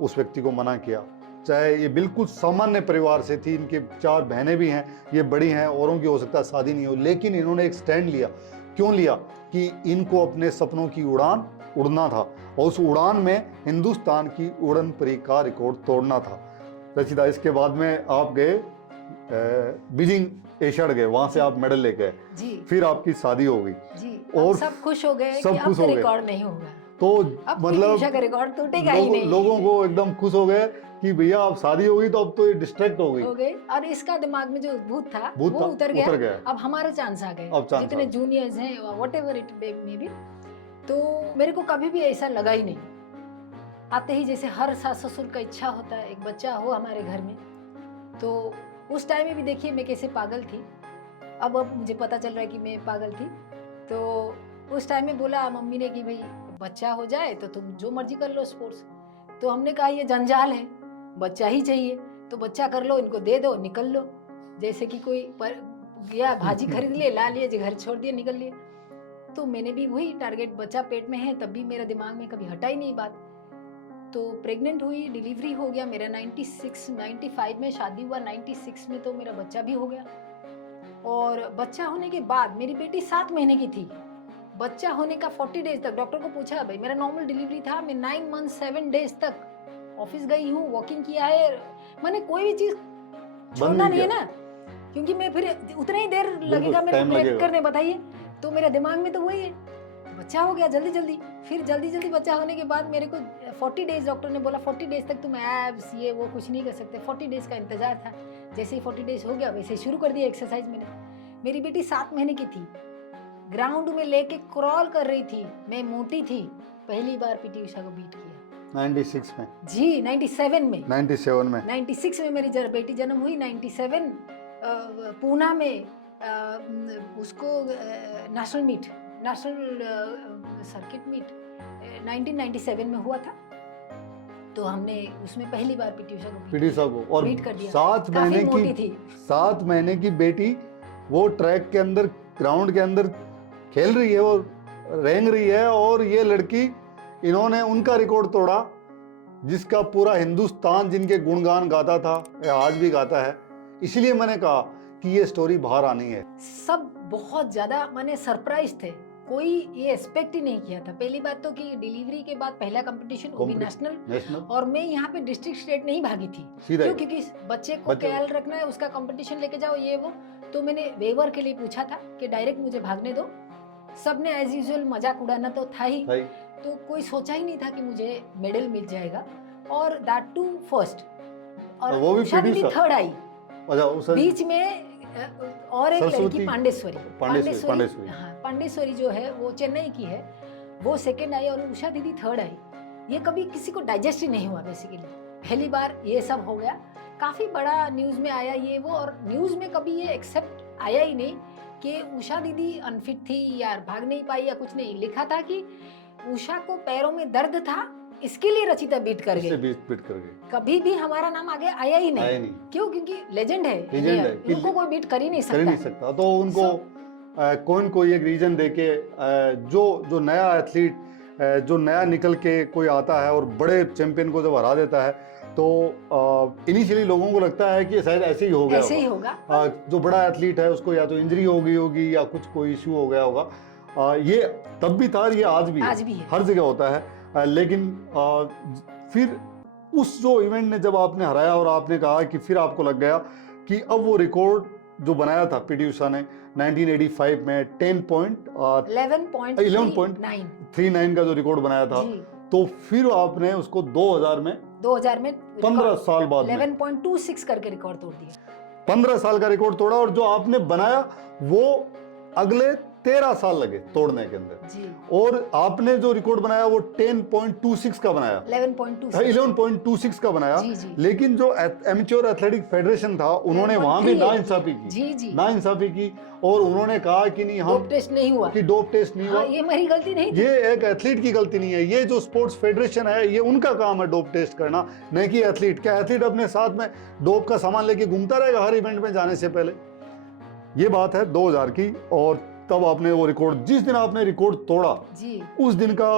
उस व्यक्ति को मना किया। चाहे ये बिल्कुल सामान्य परिवार से थी, इनके 4 बहनें भी हैं, ये बड़ी हैं, औरों की हो सकता है शादी नहीं हो, लेकिन इन्होंने एक स्टैंड लिया। क्यों लिया? कि इनको अपने सपनों की उड़ान उड़ना था, और उस उड़ान में हिंदुस्तान की उड़न परी का रिकॉर्ड तोड़ना था। रचिता, इसके बाद में आप गए बीजिंग एशियाड गए, वहां से आप मेडल लेके जी, फिर आपकी शादी हो गई जी, और सब खुश हो गए सब कि खुश अब हो गए। रिकॉर्ड नहीं होगा, तो अब मतलब का रिकॉर्ड टूटेगा ही नहीं। लोगों को एकदम खुश हो गए कि भैया अब शादी हो गई, तो अब तो ये डिस्ट्रैक्ट हो गई, और इसका दिमाग में जो भूत था वो था, उतर गया। अब हमारे चांस आ गए, जितने जूनियर्स हैं व्हाटएवर इट मे बी। तो मेरे को कभी भी ऐसा लगा ही नहीं। आते ही जैसे हर सास ससुर का इच्छा होता है एक बच्चा हो हमारे घर में, तो उस टाइम में भी देखिए मैं कैसे पागल थी। अब मुझे पता चल रहा है कि मैं पागल थी। तो उस टाइम में बोला मम्मी ने कि भाई बच्चा हो जाए तो तुम जो मर्जी कर लो स्पोर्ट्स। तो हमने कहा ये जंजाल है, बच्चा ही चाहिए, तो बच्चा कर लो, इनको दे दो, निकल लो। जैसे कि कोई गया भाजी खरीद लिए, ला लिए, घर छोड़ दिए, निकल लिए। तो मैंने भी वही टारगेट, बच्चा पेट में है, तब भी मेरा दिमाग में कभी हटा ही नहीं बात। तो प्रेग्नेंट हुई, डिलीवरी हो गया मेरा 95 में शादी हुआ, 96 में तो मेरा बच्चा भी हो गया। और बच्चा होने के बाद मेरी बेटी 7 महीने की थी बच्चा होने का 40 डेज तक डॉक्टर को पूछा, भाई मेरा नॉर्मल डिलीवरी था, मैं 9 मंथ 7 डेज तक ऑफिस गई हूँ, वॉकिंग किया है, मैंने कोई भी चीज छोड़ना नहीं है ना, क्योंकि मैं फिर उतना ही देर लगेगा मेरे को ब्रेक करने, बताइए। तो मेरा दिमाग में तो वही है, बच्चा हो गया जल्दी जल्दी, फिर जल्दी जल्दी बच्चा होने के बाद मेरे को 40 डेज डॉक्टर ने बोला 40 डेज तक तुम एब्स ये वो कुछ नहीं कर सकते। 40 डेज का इंतजार था, जैसे ही 40 डेज हो गया वैसे ही शुरू कर दिया एक्सरसाइज मैंने। मेरी बेटी 7 महीने की थी, ग्राउंड में लेके क्रॉल कर रही थी, मैं मोटी थी, पहली बार पीटी उषा को बीट किया 96 में जी, 97 में 96 में मेरी बेटी जन्म हुई, 97 पूना में उसको नेशनल सर्किट मीट 1997 में हुआ था, तो हमने उसमें पहली बार पीटी उषा को और बीट कर दिया। 7 महीने की बेटी वो ट्रैक के अंदर, ग्राउंड के अंदर खेल रही है, वो रेंग रही है, और ये लड़की, इन्होंने उनका रिकॉर्ड तोड़ा जिसका पूरा हिंदुस्तान जिनके गुणगान गाता था, आज भी गाता है। इसलिए मैंने कहा कि ये स्टोरी बाहर आनी है। सब बहुत ज्यादा मैंने सरप्राइज थे, कोई ये एक्सपेक्ट ही नहीं किया था। पहली बात तो कि डिलीवरी के बाद पहला कंपटीशन वो भी नेशनल, और मैं यहाँ पे डिस्ट्रिक्ट स्टेट नहीं भागी थी, क्यों? क्योंकि बच्चे को ख्याल रखना है, उसका कंपटीशन लेके जाओ ये वो। तो मैंने वेवर के लिए पूछा था कि डायरेक्ट मुझे भागने दो। सबने एज यूजुअल मजाक उड़ाना तो था ही, तो कोई सोचा ही नहीं था कि मुझे मेडल मिल जाएगा, और दैट टू फर्स्ट, और वो भी थर्ड आई। बीच में और एक लड़की पांडेश्वरी जो है वो चेन्नई की है, वो सेकंड आई और उषा दीदी थर्ड आई। ये कभी किसी को डाइजेस्ट ही नहीं हुआ बेसिकली, पहली बार ये सब हो गया। काफी बड़ा न्यूज में आया ये वो, और न्यूज में कभी ये एक्सेप्ट आया ही नहीं कि उषा दीदी अनफिट थी या भाग नहीं पाई या कुछ नहीं। लिखा था कि उषा को पैरों में दर्द था, इसके लिए रचिता बीट कर गई। कभी भी हमारा नाम आगे आया ही नहीं। क्यों? क्योंकि लेजेंड है, उनको कोई बीट कर ही नहीं सकता। तो उनको कोई एक रीजन देके जो नया एथलीट जो नया निकल के कोई आता है और बड़े चैंपियन को जब हरा देता है, तो इनिशियली लोगों को लगता है कि शायद ऐसे ही होगा। जो बड़ा एथलीट है उसको या तो इंजरी हो गई होगी या कुछ कोई इश्यू हो गया होगा। ये तब भी था, ये आज भी है। हर जगह होता है। लेकिन फिर उस जो इवेंट ने जब आपने हराया और आपने कहा कि फिर आपको लग गया कि अब वो रिकॉर्ड जो बनाया था पीटी उषा ने 1985 में 11.39 का जो रिकॉर्ड बनाया था, तो फिर आपने उसको 2000 में 15 साल बाद 11.26 करके रिकॉर्ड तोड़ दिया। 15 साल का रिकॉर्ड तोड़ा, और जो आपने बनाया वो अगले 13 साल लगे तोड़ने के अंदर जी। और आपने जो रिकॉर्ड बनाया वो 10.26 का बनाया, 11.26 का बनाया जी। लेकिन जो एमेच्योर एथलेटिक फेडरेशन था उन्होंने वहां भी नाइंसाफी की और उन्होंने कहा कि नहीं, हम डोप टेस्ट नहीं हुआ, ये मेरी गलती नहीं थी। ये एक एथलीट की गलती नहीं है, ये जो स्पोर्ट्स फेडरेशन है ये उनका काम है डोप टेस्ट करना, नहीं कि एथलीट। क्या एथलीट अपने साथ में डोप का सामान लेके घूमता रहेगा हर इवेंट में जाने से पहले? ये बात है 2000 की। और तब आपने वो रिकॉर्ड, जिस दिन आपने रिकॉर्ड तोड़ा जी, उस दिन का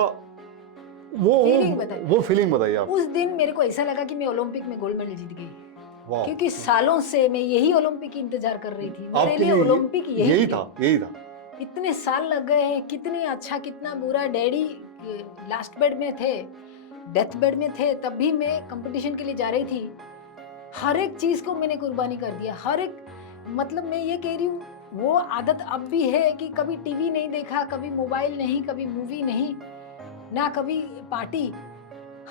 वो फीलिंग बताइए आप। उस दिन मेरे को ऐसा लगा कि मैं ओलंपिक में गोल्ड मेडल जीत गई, क्योंकि सालों से मैं यही ओलंपिक की इंतजार कर रही थी। मेरे लिए ओलंपिक यही था। इतने साल लग गए हैं, कितने अच्छा कितना बुरा। डैडी लास्ट बेड में थे, डेथ बेड में थे, तब भी मैं कंपटीशन के लिए जा रही थी। हर एक चीज को मैंने कुर्बानी कर दिया, हर एक, मतलब मैं ये कह रही हूँ, वो आदत अब भी है कि कभी टीवी नहीं देखा, कभी मोबाइल नहीं, कभी मूवी नहीं, ना कभी पार्टी।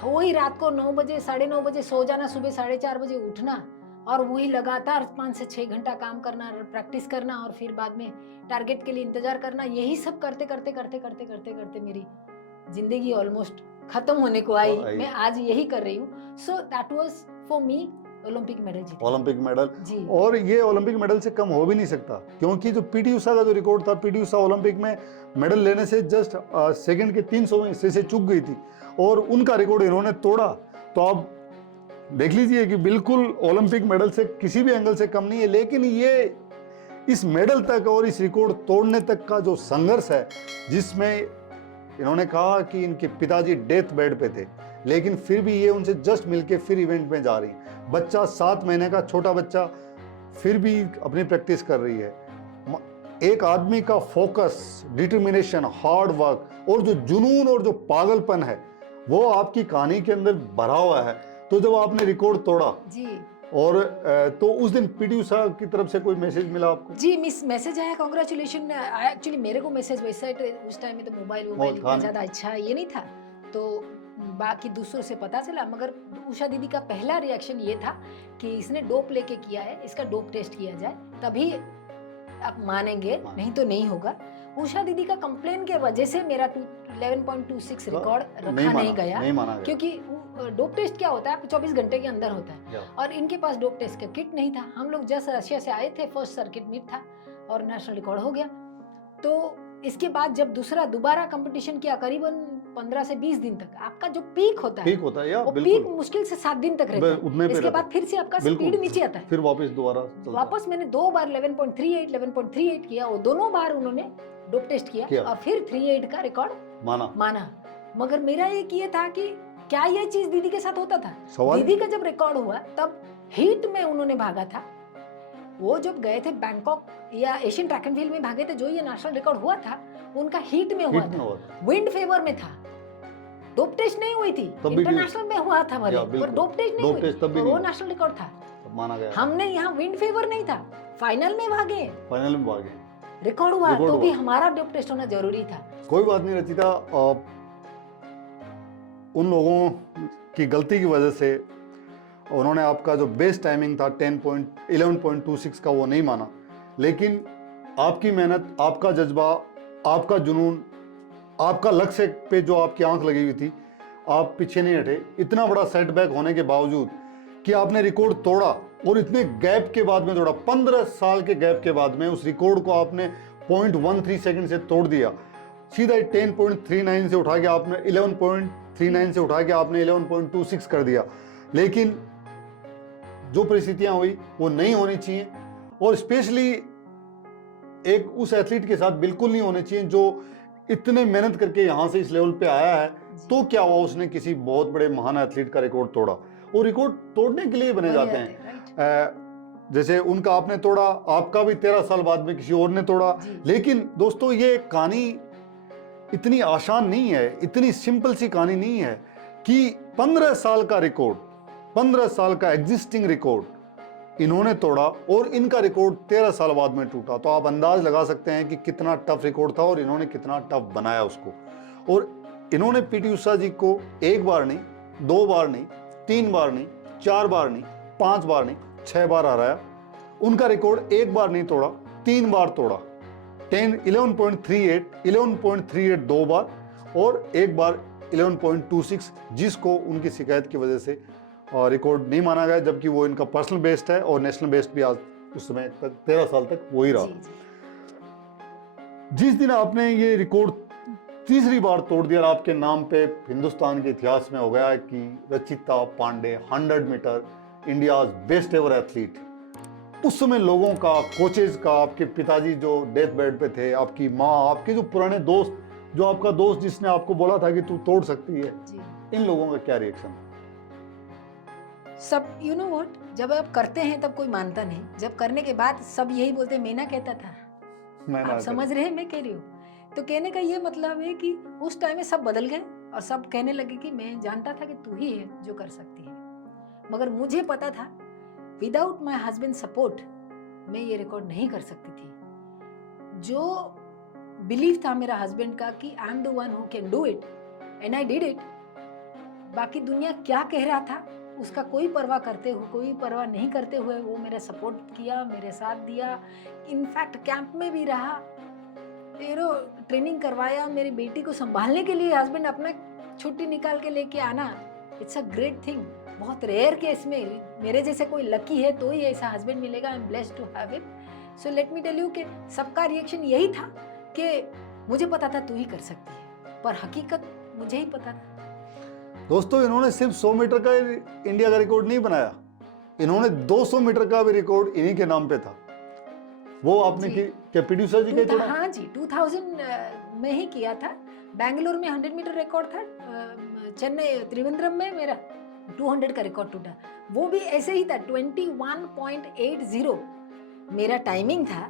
वही रात को 9 बजे 9:30 बजे सो जाना, सुबह 4:30 बजे उठना, और वही लगातार 5 से 6 घंटा काम करना, प्रैक्टिस करना, और फिर बाद में टारगेट के लिए इंतजार करना। यही सब करते करते मेरी जिंदगी ऑलमोस्ट खत्म होने को आई। मैं आज यही कर रही हूँ। So that was for me Olympic medal जी। और ये ओलंपिक मेडल से कम हो भी नहीं सकता, क्योंकि जो पीटी उषा का जो रिकॉर्ड था, पीटी उषा ओलंपिक में मेडल लेने से जस्ट सेकंड के 300 हिस्से से चूक गई थी, और उनका रिकॉर्ड इन्होंने तोड़ा। तो आप देख लीजिए कि बिल्कुल ओलंपिक मेडल से किसी भी एंगल से कम नहीं है। लेकिन ये इस मेडल तक और इस रिकॉर्ड तोड़ने तक का जो संघर्ष है, जिसमें इन्होंने कहा कि इनके पिताजी डेथ बेड पे थे, लेकिन फिर भी ये उनसे जस्ट मिलके फिर इवेंट में जा रही है। बच्चा 7 महीने का छोटा बच्चा फिर भी अपनी प्रैक्टिस कर रही है। एक आदमी का फोकस, डिटर्मिनेशन, हार्ड वर्क और जो जुनून और जो पागलपन है वो आपकी कहानी के अंदर भरा हुआ है। तो जब आपने रिकॉर्ड तोड़ा जी और तो उस दिन पीटी उषा की तरफ से कोई मैसेज मिला आपको? जी, मिस मैसेज आया, कांग्रेचुलेशन आया। एक्चुअली मेरे को मैसेज वैसा उस टाइम में तो मोबाइल था इतना नहीं। ज़्यादा अच्छा ये नहीं था, तो बाकी दूसरों से पता चला। मगर उषा दीदी का पहला रिएक्शन ये था कि इसने डोप लेके किया है, इसका डोप टेस्ट किया जाए तभी आप मानेंगे, नहीं तो नहीं होगा। उषा दीदी का कंप्लेन के वजह से मेरा 11.26 रिकॉर्ड रखा नहीं गया, नहीं माना गया। क्योंकि डोप टेस्ट क्या होता है, आपको 24 घंटे के अंदर होता है, या। और इनके पास डोप टेस्ट का किट नहीं था। हम लोग जस्ट रशिया से आए थे, फर्स्ट सर्किट मीट था और नेशनल रिकॉर्ड हो गया। तो इसके बाद जब दोबारा कंपटीशन किया, करीबन 15 से 20 दिन तक आपका जो पीक होता है, या वो बिल्कुल पीक मुश्किल से 7 दिन तक रहता उतने है। पे इसके रहता बाद फिर से आपका बिल्कुल। स्पीड नीचे आता है, फिर वापस दोबारा चलता है। वापस मैंने 2 बार 11.38 किया, और दोनों बार उन्होंने डोप टेस्ट किया और फिर 38 का रिकॉर्ड माना। मगर मेरा एक ये था कि क्या ये चीज दीदी के साथ होता था? दीदी का जब रिकॉर्ड हुआ तब हीट में उन्होंने भागा था। वो जब गए थे बैंकॉक या एशियन ट्रैक एंड फील्ड में भागे थे, जो ये नेशनल रिकॉर्ड हुआ था उनका हीट में हुआ था, विंड फेवर में था, डोप टेस्ट नहीं हुई थी। इंटरनेशनल में हुआ था भले, पर डोप टेस्ट नहीं हुई, और वो नेशनल रिकॉर्ड था, माना गया। हमने यहाँ विंड फेवर नहीं था, फाइनल में भागे, रिकॉर्ड हुआ, तो भी हमारा डोप टेस्ट होना जरूरी था। कोई बात नहीं रचिता, उन लोगों की गलती की वजह से उन्होंने आपका जो बेस्ट टाइमिंग था 11.26 का वो नहीं माना, लेकिन आपकी मेहनत, आपका जज्बा, आपका जुनून, आपका लक्ष्य पे जो आपकी आंख लगी हुई थी, आप पीछे नहीं हटे। इतना बड़ा सेटबैक होने के बावजूद कि आपने रिकॉर्ड तोड़ा, और इतने गैप के बाद में तोड़ा, 15 साल के गैप के बाद में उस रिकॉर्ड को आपने 0.13 सेकंड से तोड़ दिया। सीधा 10.39 से उठा के आपने 11.39 से उठा के आपने 11.26 कर दिया। लेकिन जो परिस्थितियां हुई वो नहीं होनी चाहिए, और स्पेशली एक उस एथलीट के साथ बिल्कुल नहीं होने चाहिए जो इतने मेहनत करके यहां से इस लेवल पे आया है। तो क्या हुआ, उसने किसी बहुत बड़े महान एथलीट का रिकॉर्ड तोड़ा, और रिकॉर्ड तोड़ने के लिए बने जाते हैं। जैसे उनका आपने तोड़ा, आपका भी 13 साल बाद में किसी और ने तोड़ा। लेकिन दोस्तों, ये कहानी इतनी आसान नहीं है, इतनी सिंपल सी कहानी नहीं है कि 15 साल का रिकॉर्ड, 15 साल का एग्जिस्टिंग रिकॉर्ड इन्होंने तोड़ा और इनका रिकॉर्ड 13 साल बाद में टूटा। तो आप अंदाज लगा सकते हैं कि कितना टफ रिकॉर्ड था और इन्होंने कितना टफ बनाया उसको। और इन्होंने पीटी उषा जी को 1 बार नहीं, 2 बार नहीं, 3 बार नहीं, 4 बार नहीं, 5 बार नहीं, 6 बार हराया। उनका रिकॉर्ड 1 बार नहीं तोड़ा, 3 बार तोड़ा। 11.38 2 बार और 1 बार 11.26, जिसको उनकी शिकायत की वजह से रिकॉर्ड नहीं माना गया, जबकि वो इनका पर्सनल बेस्ट है और नेशनल बेस्ट भी आज उस समय तक 13 साल तक वही रहा। जिस दिन आपने ये रिकॉर्ड तीसरी बार तोड़ दिया, आपके नाम पे हिंदुस्तान के इतिहास में हो गया कि Rachita Pandey 100 metre India's best ever athlete. उस समय लोगों का, कोचेज का, आपके पिताजी जो डेथ बेड पे थे, आपकी माँ, आपके जो पुराने दोस्त, जो आपका दोस्त जिसने आपको बोला था कि तू तोड़ सकती है, इन लोगों का क्या रिएक्शन? सब यू नो व्हाट, जब आप करते हैं तब कोई मानता नहीं, जब करने के बाद सब यही बोलते हैं, मैना कहता था। आप समझ रहे हैं मैं कह रही हूँ? तो कहने का ये मतलब है कि उस टाइम में सब बदल गए और सब कहने लगे कि मैं जानता था कि तू ही है जो कर सकती है, मगर मुझे पता था विदाउट माई हस्बैंड सपोर्ट मैं ये रिकॉर्ड नहीं कर सकती थी। जो बिलीव था मेरा हस्बैंड का कि I am the one who can do it and I did it. बाकी दुनिया क्या कह रहा था उसका कोई परवाह नहीं करते हुए वो मेरा सपोर्ट किया, मेरे साथ दिया। इनफैक्ट कैंप में भी रहा, ट्रेनिंग करवाया। मेरी बेटी को संभालने के लिए हस्बैंड अपना छुट्टी निकाल के लेके आना, इट्स अ ग्रेट थिंग। बहुत रेयर केस में मेरे जैसे कोई लकी है तो ही ऐसा हस्बैंड मिलेगा। I am blessed to have it. So let me tell you कि सबका रिएक्शन यही था कि मुझे पता था तू ही कर सकती है, पर हकीकत मुझे ही पता था। दोस्तों, इन्होंने सिर्फ 100 मीटर का इंडिया का रिकॉर्ड नहीं बनाया, इन्होंने 200 मीटर का भी रिकॉर्ड इन्हीं के नाम पे था। वो आपने क्या पीटी उषा जी का? हाँ जी, 2000 में ही किया था। बेंगलुरु में 100 मीटर रिकॉर्ड था, चेन्नई त्रिवेंद्रम में मेरा 200 का रिकॉर्ड टूटा। वो भी ऐसे ही था, 21.80 मेरा टाइमिंग था।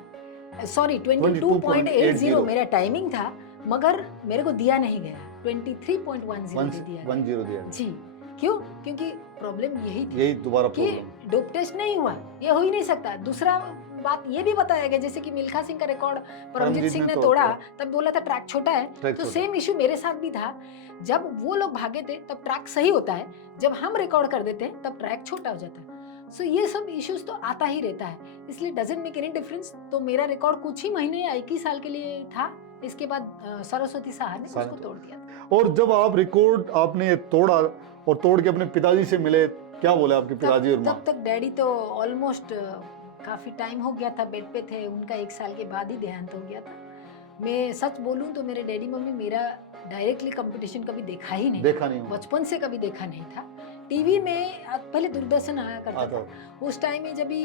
सॉरी 22.80 मेरा टाइमिंग था, मगर मेरे को दिया नहीं गया, 23.10 दिया 10 दिया जी। क्यों? क्योंकि प्रॉब्लम यही थी, यही दोबारा कि प्रॉब्लम, डोप टेस्ट नहीं हुआ, ये हो ही नहीं सकता। दूसरा बात ये भी बताया गया, जैसे कि मिल्खा सिंह का रिकॉर्ड परमजीत सिंह ने तोड़ा, तब बोला था ट्रैक छोटा है, तो सेम इशू मेरे साथ भी था। जब वो लोग भागे थे तब ट्रैक सही होता है, जब हम रिकॉर्ड कर देते हैं तब ट्रैक छोटा हो जाता है। सो ये सब इश्यूज तो आता ही रहता है, इसलिए डजंट मेक एनी डिफरेंस। तो मेरा रिकॉर्ड कुछ ही महीने या 21 साल के लिए था, इसके बाद सरस्वती साहा ने उसको तोड़ दिया था। और जब आप रिकॉर्ड आपने तोड़ा और तोड़ के अपने पिताजी से मिले, क्या बोले आपके पिताजी और माँ? तब तक डैडी तो ऑलमोस्ट काफी टाइम हो गया था, बेड पे थे, उनका 1 साल के बाद ही देहांत हो गया था। मैं सच बोलूं तो मेरे डैडी मम्मी मेरा डायरेक्टली कंपटीशन कभी देखा ही नहीं, बचपन से कभी देखा नहीं था। टीवी में पहले दूरदर्शन आया करता था, उस टाइम में जब भी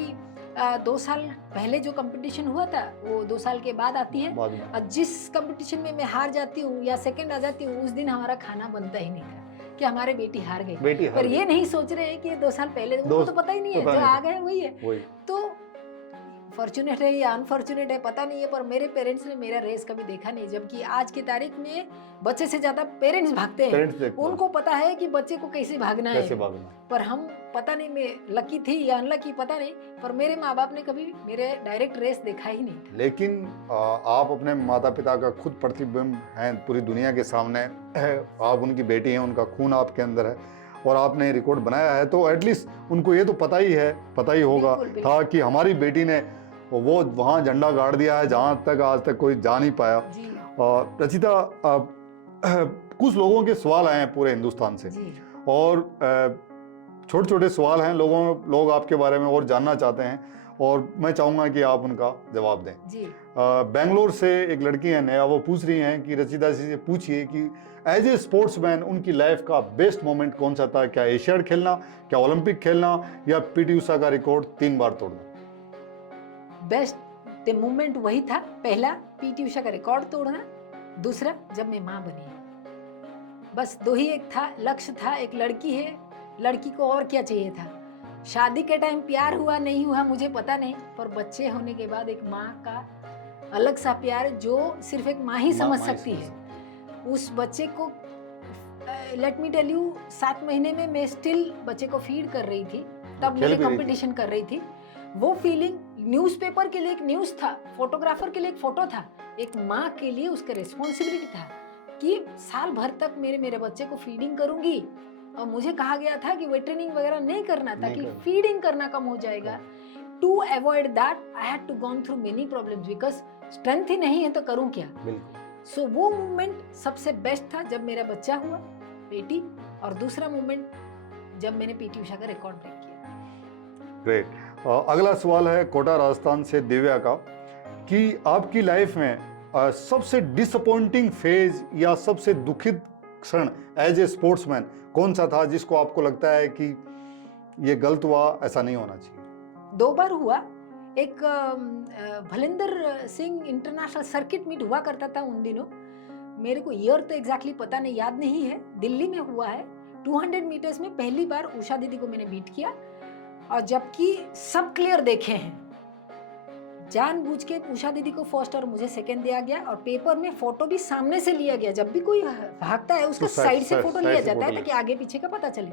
2 साल पहले जो कंपटीशन हुआ था वो 2 साल के बाद आती है, और जिस कंपटीशन में मैं हार जाती हूँ या सेकंड आ जाती हूँ, उस दिन हमारा खाना बनता ही नहीं था कि हमारे बेटी हार गई। पर ये नहीं सोच रहे हैं कि 2 साल पहले, उनको तो पता ही नहीं है, जो आ गए वही है। तो फॉर्चुनेट है या अनफॉर्चुनेट है पता नहीं है, पर मेरे पेरेंट्स ने मेरा रेस कभी देखा नहीं, जबकि आज की तारीख में बच्चे से ज्यादा पेरेंट्स भागते हैं, उनको पता है कि बच्चे को कैसे भागना है। पर हम पता नहीं, मैं लकी थी या अनलकी पता नहीं, पर मेरे माँ बाप ने कभी मेरे डायरेक्ट रेस देखा ही नहीं था। लेकिन आप अपने माता पिता का खुद प्रतिबिंब हैं पूरी दुनिया के सामने, आप उनकी बेटी हैं, उनका खून आपके अंदर है और आपने रिकॉर्ड बनाया है, तो एटलीस्ट उनको ये तो पता ही होगा था कि हमारी बेटी ने वो वहाँ झंडा गाड़ दिया है जहाँ तक आज तक कोई जा नहीं पाया। रचिता, कुछ लोगों के सवाल आए हैं पूरे हिंदुस्तान से, और छोटे छोटे सवाल हैं, लोग आपके बारे में और जानना चाहते हैं, और मैं चाहूंगा कि आप उनका जवाब दें। बेंगलोर से एक लड़की है नया, वो पूछ रही हैं कि रचिता जी से पूछिए कि एज ए स्पोर्ट्समैन उनकी लाइफ का बेस्ट मोमेंट कौन सा था? क्या एशियाड खेलना, क्या ओलंपिक खेलना, या पीटी उषा का रिकॉर्ड 3 बार तोड़ना? बेस्ट मोमेंट वही था, पहला पीटी उषा का रिकॉर्ड तोड़ना, दूसरा जब मैं माँ बनी। बस 2 ही एक था लक्ष्य था, एक लड़की है, लड़की को और क्या चाहिए था? शादी के टाइम प्यार हुआ नहीं हुआ मुझे पता नहीं, पर बच्चे होने के बाद एक माँ का अलग सा प्यार जो सिर्फ एक माँ ही समझ सकती है। उस बच्चे को लेट मी टेल यू, 7 महीने में मैं स्टिल बच्चे को फीड कर रही थी, तब मैं कंपटीशन कर रही थी। वो फीलिंग न्यूज़पेपर के लिए एक न्यूज़ था, फोटोग्राफर के लिए एक फोटो था, एक माँ के लिए उसका रिस्पॉन्सिबिलिटी था कि साल भर तक मेरे बच्चे को फीडिंग करूंगी। और मुझे कहा गया था कि वेट ट्रेनिंग वगैरह नहीं करना था, कि फीडिंग करना कम हो जाएगा। To avoid that I had to gone through many problems, because strength ही नहीं है तो करूं क्या। सो वो मोमेंट सबसे बेस्ट था जब मेरा बच्चा हुआ, बेटी, और दूसरा मोमेंट जब मैंने पीटी उषा का रिकॉर्ड ब्रेक किया। ग्रेट। अगला सवाल है कोटा राजस्थान से दिव्या का, कि आपकी लाइफ में सबसे डिसअपॉइंटिंग फेज या सबसे दुखित क्षण एज ए स्पोर्ट्समैन कौन सा था, जिसको आपको लगता है कि ये गलत हुआ, ऐसा नहीं होना चाहिए? 2 बार हुआ। एक Bhalinder Singh international circuit meet हुआ करता था उन दिनों, मेरे को ईयर तो एग्जैक्टली पता नहीं, याद नहीं है, दिल्ली में हुआ है। 200 मीटर्स में पहली बार उषा दीदी को मैंने बीट किया, और जबकि सब क्लियर देखे हैं, जानबूझ के उषा दीदी को फर्स्ट और मुझे सेकंड दिया गया, और पेपर में फोटो भी सामने से लिया गया। जब भी कोई भागता है उसका साइड से फोटो लिया जाता है ताकि आगे पीछे का पता चले।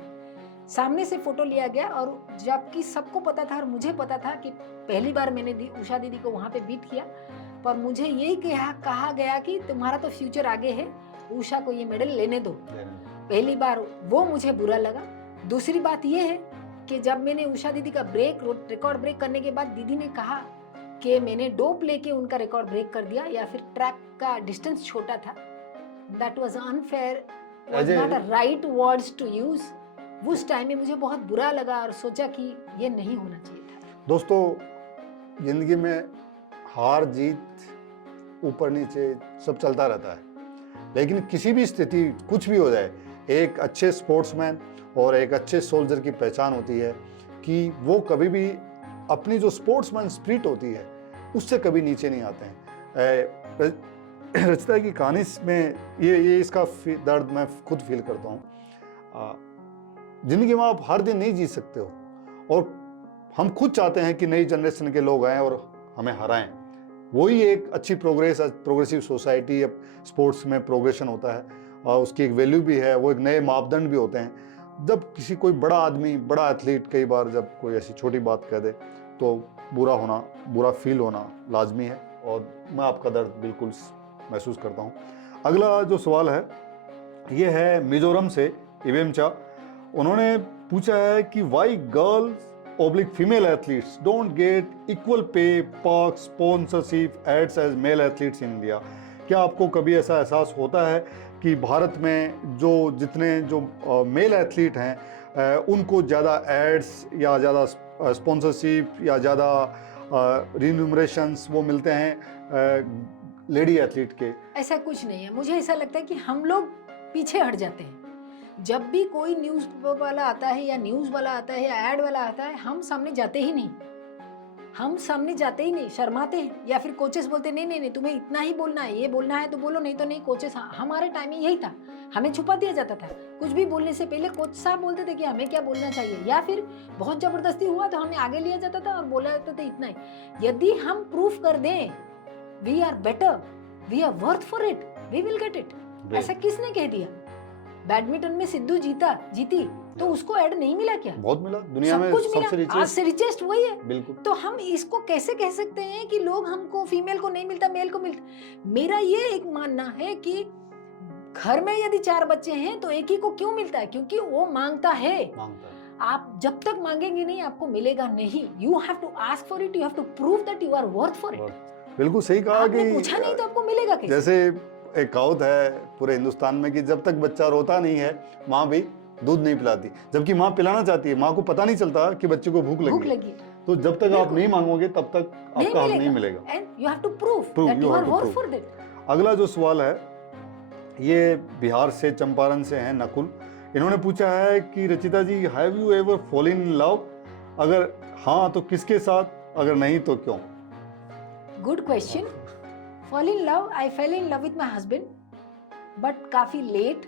सामने से फोटो लिया गया, और जबकि सबको पता था और मुझे पता था कि पहली बार मैंने उषा दीदी को वहां पे बीट किया, पर मुझे यही कहा गया कि तुम्हारा तो फ्यूचर आगे है, उषा को ये मेडल लेने दो। पहली बार वो मुझे बुरा लगा। दूसरी बात ये है कि जब मैंने उषा दीदी का रिकॉर्ड ब्रेक करने के बाद दीदी ने कहा कि मैंने डोप लेके उनका रिकॉर्ड ब्रेक कर दिया या फिर ट्रैक का डिस्टेंस छोटा था, that was unfair, was not a right words to use. उस टाइम में मुझे बहुत बुरा लगा और सोचा कि ये नहीं होना चाहिए था। दोस्तों, जिंदगी में हार जीत, ऊपर नीचे सब चलता रहता है, लेकिन किसी भी स्थिति कुछ भी हो जाए, एक अच्छे स्पोर्ट्समैन और एक अच्छे सोल्जर की पहचान होती है कि वो कभी भी अपनी जो स्पोर्ट्समैन स्पिरिट होती है उससे कभी नीचे नहीं आते हैं। रचिता की कहानी में ये इसका दर्द मैं खुद फील करता हूँ। जिंदगी में आप हर दिन नहीं जीत सकते हो, और हम खुद चाहते हैं कि नई जनरेशन के लोग आएं और हमें हराएं, वही एक अच्छी प्रोग्रेसिव सोसाइटी, स्पोर्ट्स में प्रोग्रेशन होता है और उसकी एक वैल्यू भी है, वो एक नए मापदंड भी होते हैं। जब किसी कोई बड़ा आदमी, बड़ा एथलीट कई बार जब कोई ऐसी छोटी बात कह दे तो बुरा फील होना लाजमी है, और मैं आपका दर्द बिल्कुल महसूस करता हूँ। अगला जो सवाल है ये है मिजोरम से इवेमचा। उन्होंने पूछा है कि why girls female athletes don't get equal pay, perk, sponsorship, ads as male athletes in India. क्या आपको कभी ऐसा एहसास होता है कि भारत में जो मेल एथलीट हैं उनको ज़्यादा एड्स या ज़्यादा स्पॉन्सरशिप या ज़्यादा रिन्यूमरेशंस वो मिलते हैं लेडी एथलीट के? ऐसा कुछ नहीं है। मुझे ऐसा लगता है कि हम लोग पीछे हट जाते हैं। जब भी कोई न्यूज़ वाला आता है या न्यूज़ वाला आता है या एड वाला आता है, हम सामने जाते ही नहीं, शर्माते हैं। या फिर कोचेस बोलते नहीं नहीं नहीं, तुम्हें इतना ही बोलना है, ये बोलना है तो बोलो, नहीं तो नहीं। कोचेस, हमारे टाइम में यही था, हमें छुपा दिया जाता था। कुछ भी बोलने से पहले कोच साहब बोलते थे कि हमें क्या बोलना चाहिए, या फिर बहुत जबरदस्ती हुआ तो हमें आगे लिया जाता था और बोला जाता था इतना ही। यदि हम प्रूफ कर दें we are better, we are worth for it, we will get it. ऐसा किसने कह दिया? बैडमिंटन में सिद्धू जीती तो उसको ऐड नहीं मिला क्या? बहुत मिला, दुनिया में आज से रिचेस्ट वही है। बिल्कुल। तो हम इसको कैसे कह सकते हैं कि लोग हमको, फीमेल को नहीं मिलता, मेल को मिलता? मेरा ये एक मानना है कि घर में यदि 4 बच्चे हैं तो एक ही को क्यों मिलता है? क्योंकि वो मांगता है। आप जब तक मांगेंगे नहीं आपको मिलेगा नहीं। You have to ask for it, you have to prove that you are worth for it. बिल्कुल सही कहा कि पूछा नहीं तो आपको मिलेगा कैसे? जैसे एक कहावत है पूरे हिंदुस्तान में कि जब तक बच्चा रोता नहीं है माँ भी दूध नहीं पिलाती, जबकि माँ पिलाना चाहती है। माँ को पता नहीं चलता कि बच्चे को भूख लगी। तो जब तक आप नहीं मांगोगे तब तक आपका हक नहीं मिलेगा। And you have to prove that you are worth for that. अगला जो सवाल है ये बिहार से, चंपारण से हैं नकुल। इन्होंने पूछा है कि Rachita ji, have you ever fall in love? अगर हाँ तो किसके साथ, अगर नहीं तो क्यों? Good question. Fall in love, I fell in love with my husband, but काफ़ी लेट,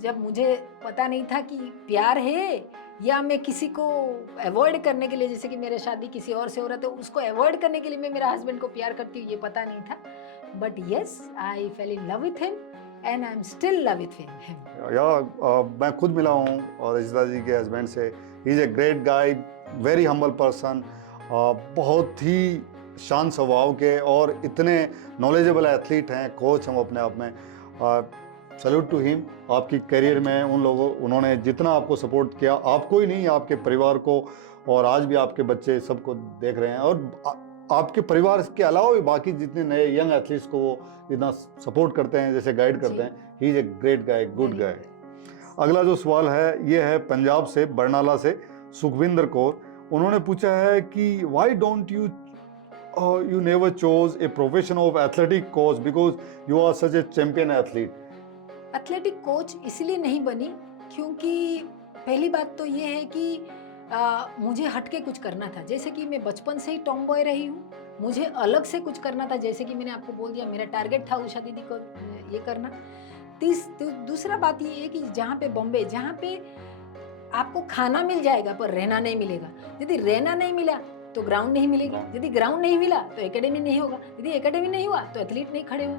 जब मुझे पता नहीं था कि प्यार है, या मैं किसी को अवॉइड करने के लिए, जैसे कि मेरे शादी किसी और से हो रहा था, उसको अवॉइड करने के लिए मैं मेरा हस्बैंड को प्यार करती हूँ, ये पता नहीं था। But yes, I fell in love with him and I am still love with him. मैं खुद मिला हूँ और रचिता जी के हस्बैंड से। He is a great guy, very humble person, बहुत ही शांत स्वभाव के और इतने नॉलेजेबल एथलीट हैं, कोच हम अपने आप में। Salute to him. आपकी करियर में उन्होंने जितना आपको सपोर्ट किया, आपको ही नहीं आपके परिवार को, और आज भी आपके बच्चे सबको देख रहे हैं, और आपके परिवार के अलावा भी बाकी जितने नए यंग एथलीट्स को वो जितना सपोर्ट करते हैं, जैसे गाइड करते हैं। He is a great guy, good guy. अगला जो सवाल है ये है पंजाब से, बरनाला से, सुखविंदर कौर। उन्होंने पूछा है कि why don't you never chose a profession of athletic coach because you are such a champion athlete? Athletic coach इसलिए नहीं बनी क्योंकि पहली बात तो ये है कि मुझे हटके कुछ करना था। जैसे कि मैं बचपन से ही टॉम बॉय रही हूँ, मुझे अलग से कुछ करना था। जैसे कि मैंने आपको बोल दिया, मेरा टारगेट था उषा दीदी को ये करना। दूसरा बात ये है कि जहाँ पे बॉम्बे, जहाँ पे आपको खाना मिल जाएगा पर रहना नहीं मिलेगा। यदि रहना नहीं मिला तो ग्राउंड नहीं मिलेगी, यदि ग्राउंड नहीं मिला तो एकेडमी नहीं होगा, यदि एकेडमी नहीं हुआ तो एथलीट नहीं खड़े हुए।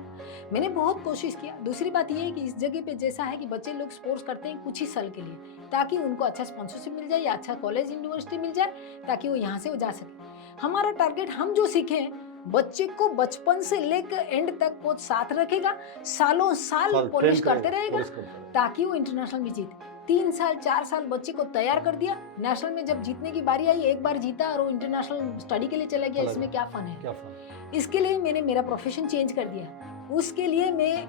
मैंने बहुत कोशिश किया। दूसरी बात ये है कि इस जगह पे जैसा है कि बच्चे लोग स्पोर्ट्स करते हैं कुछ ही साल के लिए, ताकि उनको अच्छा स्पॉन्सरशिप मिल जाए या अच्छा कॉलेज यूनिवर्सिटी मिल जाए, ताकि वो यहाँ से वो जा सके। हमारा टारगेट, हम जो सीखे बच्चे को बचपन से लेकर एंड तक कोच साथ रखेगा, सालों साल पॉलिश करते रहेगा, ताकि वो इंटरनेशनल में जीते। 3 साल 4 साल बच्चे को तैयार कर दिया, नेशनल में जब जीतने की बारी आई, एक बार जीता और वो इंटरनेशनल स्टडी के लिए चला गया, इसमें क्या फन है? इसके लिए मैंने मेरा प्रोफेशन चेंज कर दिया। उसके लिए मैं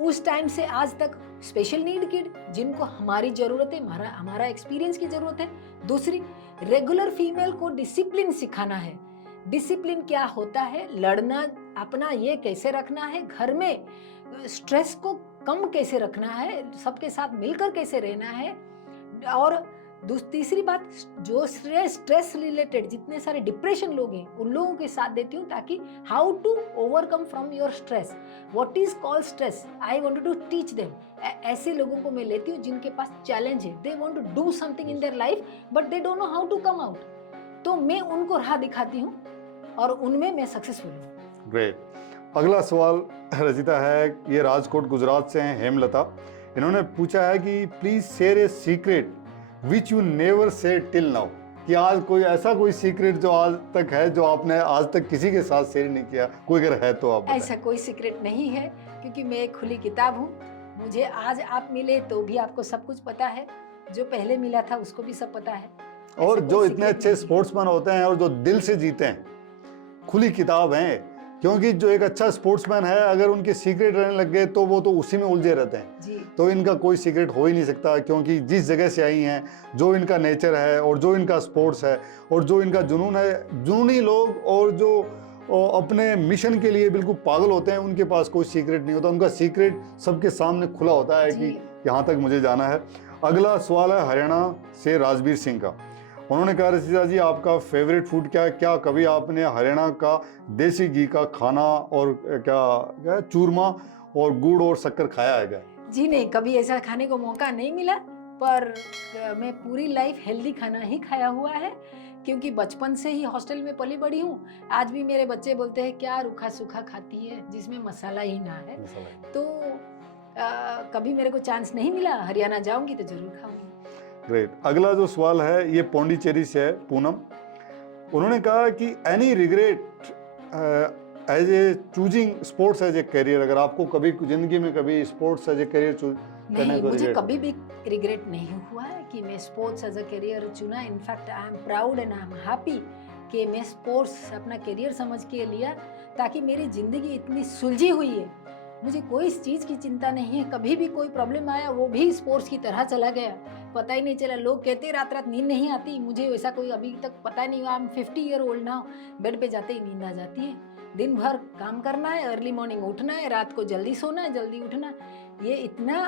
उस टाइम से आज तक स्पेशल नीड किड, जिनको हमारी जरूरत है, हमारा एक्सपीरियंस की जरूरत है। दूसरी, रेगुलर फीमेल को डिसिप्लिन सिखाना है। डिसिप्लिन क्या होता है, लड़ना, अपना ये कैसे रखना है, घर में स्ट्रेस को कम कैसे रखना है, सबके साथ मिलकर कैसे रहना है। और तीसरी बात, जो स्ट्रेस रिलेटेड जितने सारे डिप्रेशन लोग हैं उन लोगों के साथ देती हूँ, ताकि how to overcome from your stress, what is called stress, I want to teach them. ऐसे लोगों को मैं लेती हूँ जिनके पास चैलेंज है, they want to do something in their life but they don't know how to come out. तो मैं उनको राह दिखाती हूँ और उनमें मैं सक्सेसफुल हूँ। ग्रेट। अगला सवाल रचिता है, ये राजकोट गुजरात से हैं हेमलता। इन्होंने पूछा है कि please share a secret which you never share till now, कि आज कोई ऐसा कोई सीक्रेट जो आज तक है जो आपने आज तक किसी के साथ शेयर नहीं किया, कोई अगर है तो आप बताएं। ऐसा कोई सीक्रेट नहीं है, क्योंकि मैं एक खुली किताब हूँ। मुझे आज आप मिले तो भी आपको सब कुछ पता है, जो पहले मिला था उसको भी सब पता है। और ऐसा जो कोई इतने secret अच्छे नहीं है। स्पोर्ट्समैन होते हैं और जो दिल से जीते हैं, खुली किताब है। क्योंकि जो एक अच्छा स्पोर्ट्समैन है, अगर उनके सीक्रेट रहने लग गए तो वो तो उसी में उलझे रहते हैं। जी तो इनका कोई सीक्रेट हो ही नहीं सकता, क्योंकि जिस जगह से आई हैं, जो इनका नेचर है और जो इनका स्पोर्ट्स है और जो इनका जुनून है, जुनूनी लोग और जो अपने मिशन के लिए बिल्कुल पागल होते हैं, उनके पास कोई सीक्रेट नहीं होता। उनका सीक्रेट सबके सामने खुला होता है कि जी। यहाँ तक मुझे जाना है। अगला सवाल है हरियाणा से राजवीर सिंह का। उन्होंने कहा, रचिता जी आपका फेवरेट फूड क्या है? क्या कभी आपने हरियाणा का देसी घी का खाना और क्या चूरमा और गुड़ और शक्कर खाया है क्या? जी नहीं, कभी ऐसा खाने को मौका नहीं मिला, पर मैं पूरी लाइफ हेल्दी खाना ही खाया हुआ है, क्योंकि बचपन से ही हॉस्टल में पली बड़ी हूँ। आज भी मेरे बच्चे बोलते हैं क्या रूखा सूखा खाती है जिसमें मसाला ही ना है। तो कभी मेरे को चांस नहीं मिला, हरियाणा जाऊंगी तो जरूर खाऊंगी। ग्रेट। अगला जो सवाल है ये पौंडीचेरी से है, पूनम। उन्होंने कहा कि any regret as a choosing sports as a career, अगर आपको कभी जिंदगी में कभी sports as a career choose करने नहीं, को मुझे regret- कभी भी रिग्रेट नहीं हुआ है कि मैं स्पोर्ट्स एज अ करियर चुना। In fact I am proud and I am happy कि मैं स्पोर्ट्स अपना करियर समझ के लिया, ताकि मेरी ज़िंदगी इतनी सुलझी हुई है, मुझे कोई इस चीज़ की चिंता नहीं है। कभी भी कोई प्रॉब्लम आया वो भी स्पोर्ट्स की तरह चला गया, पता ही नहीं चला। लोग कहते रात रात नींद नहीं आती, मुझे वैसा कोई अभी तक पता नहीं हुआ। I am 50 year old now, bed पे जाते ही नींद आ जाती है। दिन भर काम करना है, अर्ली मॉर्निंग उठना है, रात को जल्दी सोना है, जल्दी उठना है। ये इतना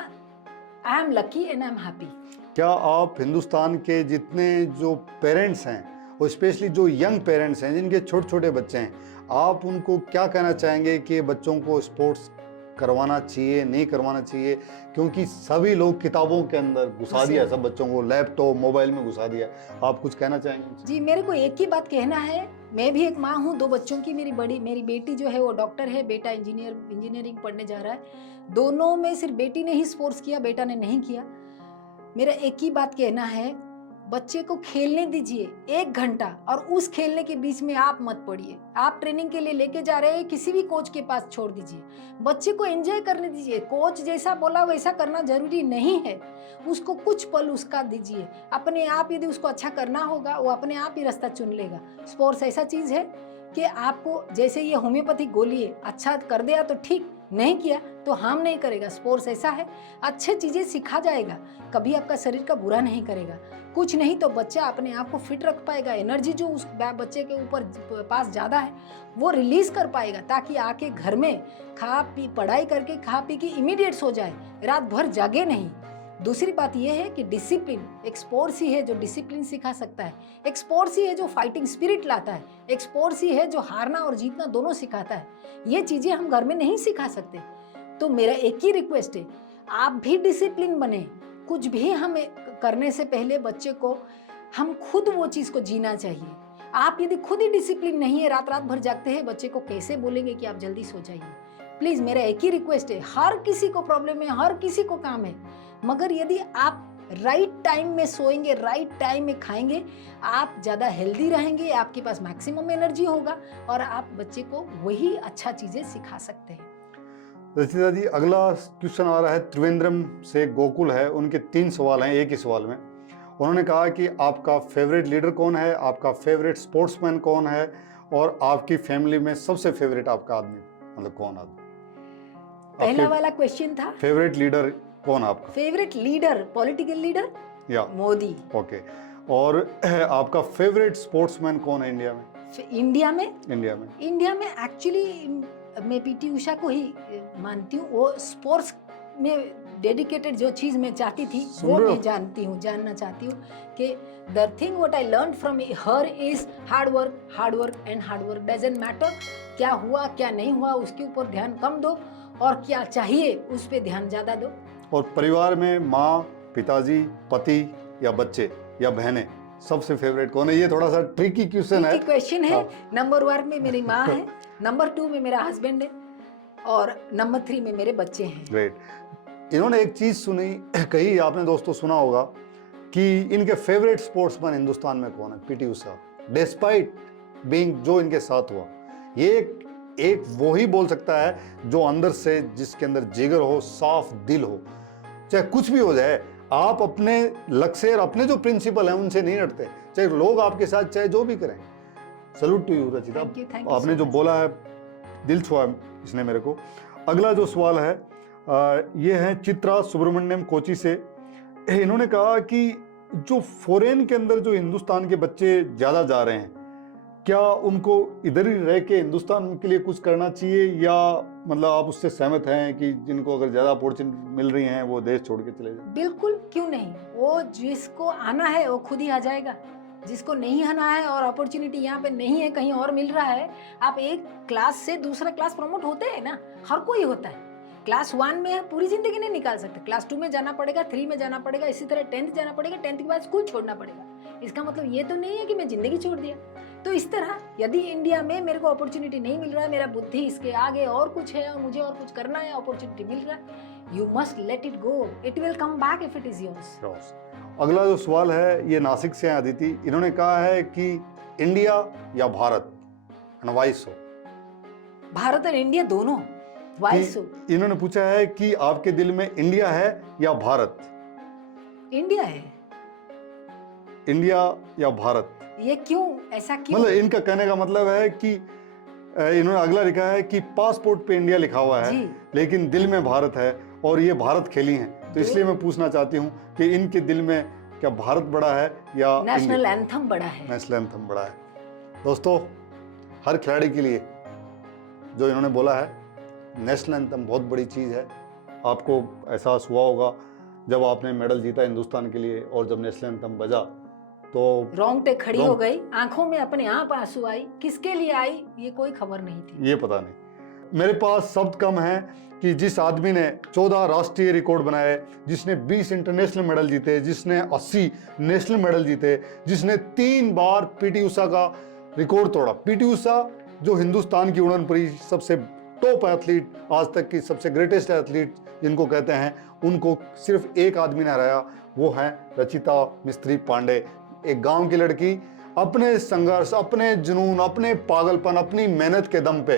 I am lucky and I am happy. क्या आप हिंदुस्तान के जितने जो पेरेंट्स हैं और स्पेशली जो यंग पेरेंट्स हैं जिनके छोटे छोटे बच्चे हैं, आप उनको क्या कहना चाहेंगे कि बच्चों को स्पोर्ट्स करवाना चाहिए, नहीं करवाना चाहिए? क्योंकि सभी लोग किताबों के अंदर घुसा दिया, सब बच्चों को लैपटॉप मोबाइल में घुसा दिया। आप कुछ कहना चाहेंगे? जी, मेरे को एक ही बात कहना है। मैं भी एक माँ हूँ, 2 बच्चों की। मेरी बेटी जो है वो डॉक्टर है, बेटा इंजीनियरिंग पढ़ने जा रहा है। दोनों में सिर्फ बेटी ने ही स्पोर्ट्स किया, बेटा ने नहीं किया। मेरा एक ही बात कहना है, बच्चे को खेलने दीजिए 1 घंटा, और उस खेलने के बीच में आप मत पड़िए। आप ट्रेनिंग के लिए लेके जा रहे हैं, किसी भी कोच के पास छोड़ दीजिए। बच्चे को एंजॉय करने दीजिए। कोच जैसा बोला वैसा करना जरूरी नहीं है, उसको कुछ पल उसका दीजिए। अपने आप यदि उसको अच्छा करना होगा, वो अपने आप ही रास्ता चुन लेगा। स्पोर्ट्स ऐसा चीज़ है कि आपको, जैसे ये होम्योपैथिक गोली है, अच्छा कर दिया तो ठीक, नहीं किया तो हार्म नहीं करेगा। स्पोर्ट्स ऐसा है, अच्छे चीज़ें सिखा जाएगा, कभी आपका शरीर का बुरा नहीं करेगा। कुछ नहीं तो बच्चा अपने आप को फिट रख पाएगा। एनर्जी जो उस बच्चे के ऊपर पास ज़्यादा है वो रिलीज कर पाएगा, ताकि आके घर में खा पी पढ़ाई करके खा पी के इमीडिएट सो जाए, रात भर जागे नहीं। दूसरी बात यह है कि डिसिप्लिन, एक स्पोर्ट्स ही है जो डिसिप्लिन सिखा सकता है। एक स्पोर्ट्स ही है जो फाइटिंग स्पिरिट लाता है। एक स्पोर्ट्स ही है जो हारना और जीतना दोनों सिखाता है। ये चीज़ें हम घर में नहीं सिखा सकते। तो मेरा एक ही रिक्वेस्ट है, आप भी डिसिप्लिन बने। कुछ भी हमें करने से पहले बच्चे को हम खुद वो चीज़ को जीना चाहिए। आप यदि खुद ही डिसिप्लिन नहीं है, रात रात भर जागते हैं, बच्चे को कैसे बोलेंगे कि आप जल्दी सो जाइए? प्लीज़ मेरा एक ही रिक्वेस्ट है, हर किसी को प्रॉब्लम है, हर किसी को काम है, मगर यदि आप राइट टाइम में सोएंगे, राइट टाइम में खाएंगे, आप ज़्यादा हेल्दी रहेंगे, आपके पास मैक्सिमम एनर्जी होगा और आप बच्चे को वही अच्छा चीज़ें सिखा सकते हैं। रचिता जी, अगला क्वेश्चन आ रहा है त्रिवेंद्रम से, गोकुल है। उनके 3 सवाल हैं एक ही सवाल में। उन्होंने कहा कि आपका फेवरेट लीडर कौन है, आपका फेवरेट स्पोर्ट्समैन कौन है, और आपकी फैमिली में सबसे फेवरेट आपका आदमी मतलब कौन आदमी? पहला वाला क्वेश्चन था फेवरेट लीडर कौन आपका? फेवरेट लीडर, पॉलिटिकल लीडर या मोदी। ओके। और आपका फेवरेट स्पोर्ट्समैन कौन है इंडिया में? इंडिया में इंडिया में एक्चुअली मैं पीटी उषा को ही मानती हूँ। वो स्पोर्ट्स में डेडिकेटेड जो चीज़ मैं चाहती थी वो मैं जानना चाहती हूँ कि the thing what I learn from her is hard work and hard work doesn't matter. क्या हुआ क्या नहीं हुआ उसके ऊपर ध्यान कम दो, और क्या चाहिए उस पर ध्यान ज़्यादा दो। और परिवार में माँ, पिताजी, पति या बच्चे या बहनें, सबसे फेवरेट कौन है? ये थोड़ा सा ट्रिकी क्वेश्चन है। क्वेश्चन है। हाँ। नंबर 1 में मेरी माँ है, नंबर 2 में मेरा हस्बैंड है और नंबर 3 में मेरे बच्चे हैं। ग्रेट। इन्होंने एक चीज सुनी कही, आपने दोस्तों सुना होगा कि इनके फेवरेट स्पोर्ट्समैन हिंदुस्तान में कौन है? पीटी उषा। डिस्पाइट बीइंग जो इनके साथ हुआ, ये एक वो ही बोल सकता है जो अंदर से, जिसके अंदर जिगर हो, साफ दिल हो, चाहे कुछ भी हो जाए, आप अपने लक्ष्य और अपने जो प्रिंसिपल हैं उनसे नहीं हटते, चाहे लोग आपके साथ चाहे जो भी करें। Salute to you Rachita, Thank you आपने so जो much. बोला है दिल छुआ इसने मेरे को। अगला जो सवाल है ये है चित्रा सुब्रमण्यम कोची से। इन्होंने कहा कि जो फॉरेन के अंदर जो हिंदुस्तान के बच्चे ज्यादा जा रहे हैं, क्या उनको इधर ही रह के हिंदुस्तान के लिए कुछ करना चाहिए, या मतलब आप उससे सहमत हैं कि जिनको अगर ज्यादा अपॉर्चुनिटी मिल रही हैं वो देश छोड़ के चले जाए? बिल्कुल, क्यों नहीं। वो जिसको आना है वो खुद ही आ जाएगा, जिसको नहीं आना है और अपॉर्चुनिटी यहाँ पे नहीं है, कहीं और मिल रहा है। आप एक क्लास से दूसरा क्लास प्रमोट होते हैं ना, हर कोई होता है। क्लास 1 में है, पूरी जिंदगी नहीं निकाल सकते, क्लास 2 में जाना पड़ेगा, 3 में जाना पड़ेगा, इसी तरह 10th जाना पड़ेगा, 10th के बाद स्कूल छोड़ना पड़ेगा। इसका मतलब ये तो नहीं है कि मैं जिंदगी छोड़ दिया। तो इस तरह यदि इंडिया में मेरे को अपॉर्चुनिटी नहीं मिल रहा है, मेरा बुद्धि इसके आगे और कुछ है और मुझे और कुछ करना है, अपॉर्चुनिटी मिल रहा है, you must let it go, it will come back if it is yours. अगला जो सवाल है ये नासिक से हैं अदिति। इन्होंने कहा है कि इंडिया या भारत, वाइस हो। भारत और इंडिया दोनों वाइस हो। इन्होंने पूछा है कि आपके दिल में इंडिया है या भारत? इंडिया है। इंडिया या भारत? ये क्यों, ऐसा क्यों? मतलब इनका कहने का मतलब है कि इन्होंने अगला लिखा है कि पासपोर्ट पे इंडिया लिखा हुआ है जी। लेकिन दिल में भारत है, और ये भारत खेली हैं, तो इसलिए मैं पूछना चाहती हूँ कि इनके दिल में क्या भारत बड़ा है या नेशनल एंथम बड़ा है? नेशनल एंथम बड़ा है। दोस्तों, हर खिलाड़ी के लिए जो इन्होंने बोला है, नेशनल एंथम बहुत बड़ी चीज़ है। आपको एहसास हुआ होगा जब आपने मेडल जीता हिंदुस्तान के लिए और जब नेशनल एंथम बजा तो रोंगटे खड़ी हो गई, आंखों में अपने आप आंसू आई। किसके लिए आई ये कोई खबर नहीं थी, ये पता नहीं। मेरे पास शब्द कम है कि जिस आदमी ने 14 राष्ट्रीय रिकॉर्ड बनाए, जिसने 20 इंटरनेशनल मेडल जीते, जिसने 80 नेशनल मेडल जीते, जिसने 3 बार पीटी उषा का रिकॉर्ड तोड़ा। पीटी उषा जो हिंदुस्तान की उड़न पड़ी सबसे टॉप एथलीट, आज तक की सबसे ग्रेटेस्ट एथलीट जिनको कहते हैं, उनको सिर्फ एक आदमी ने हराया, वो है रचिता मिस्त्री पांडे। एक गांव की लड़की अपने संघर्ष, अपने जुनून, अपने पागलपन, अपनी मेहनत के दम पे,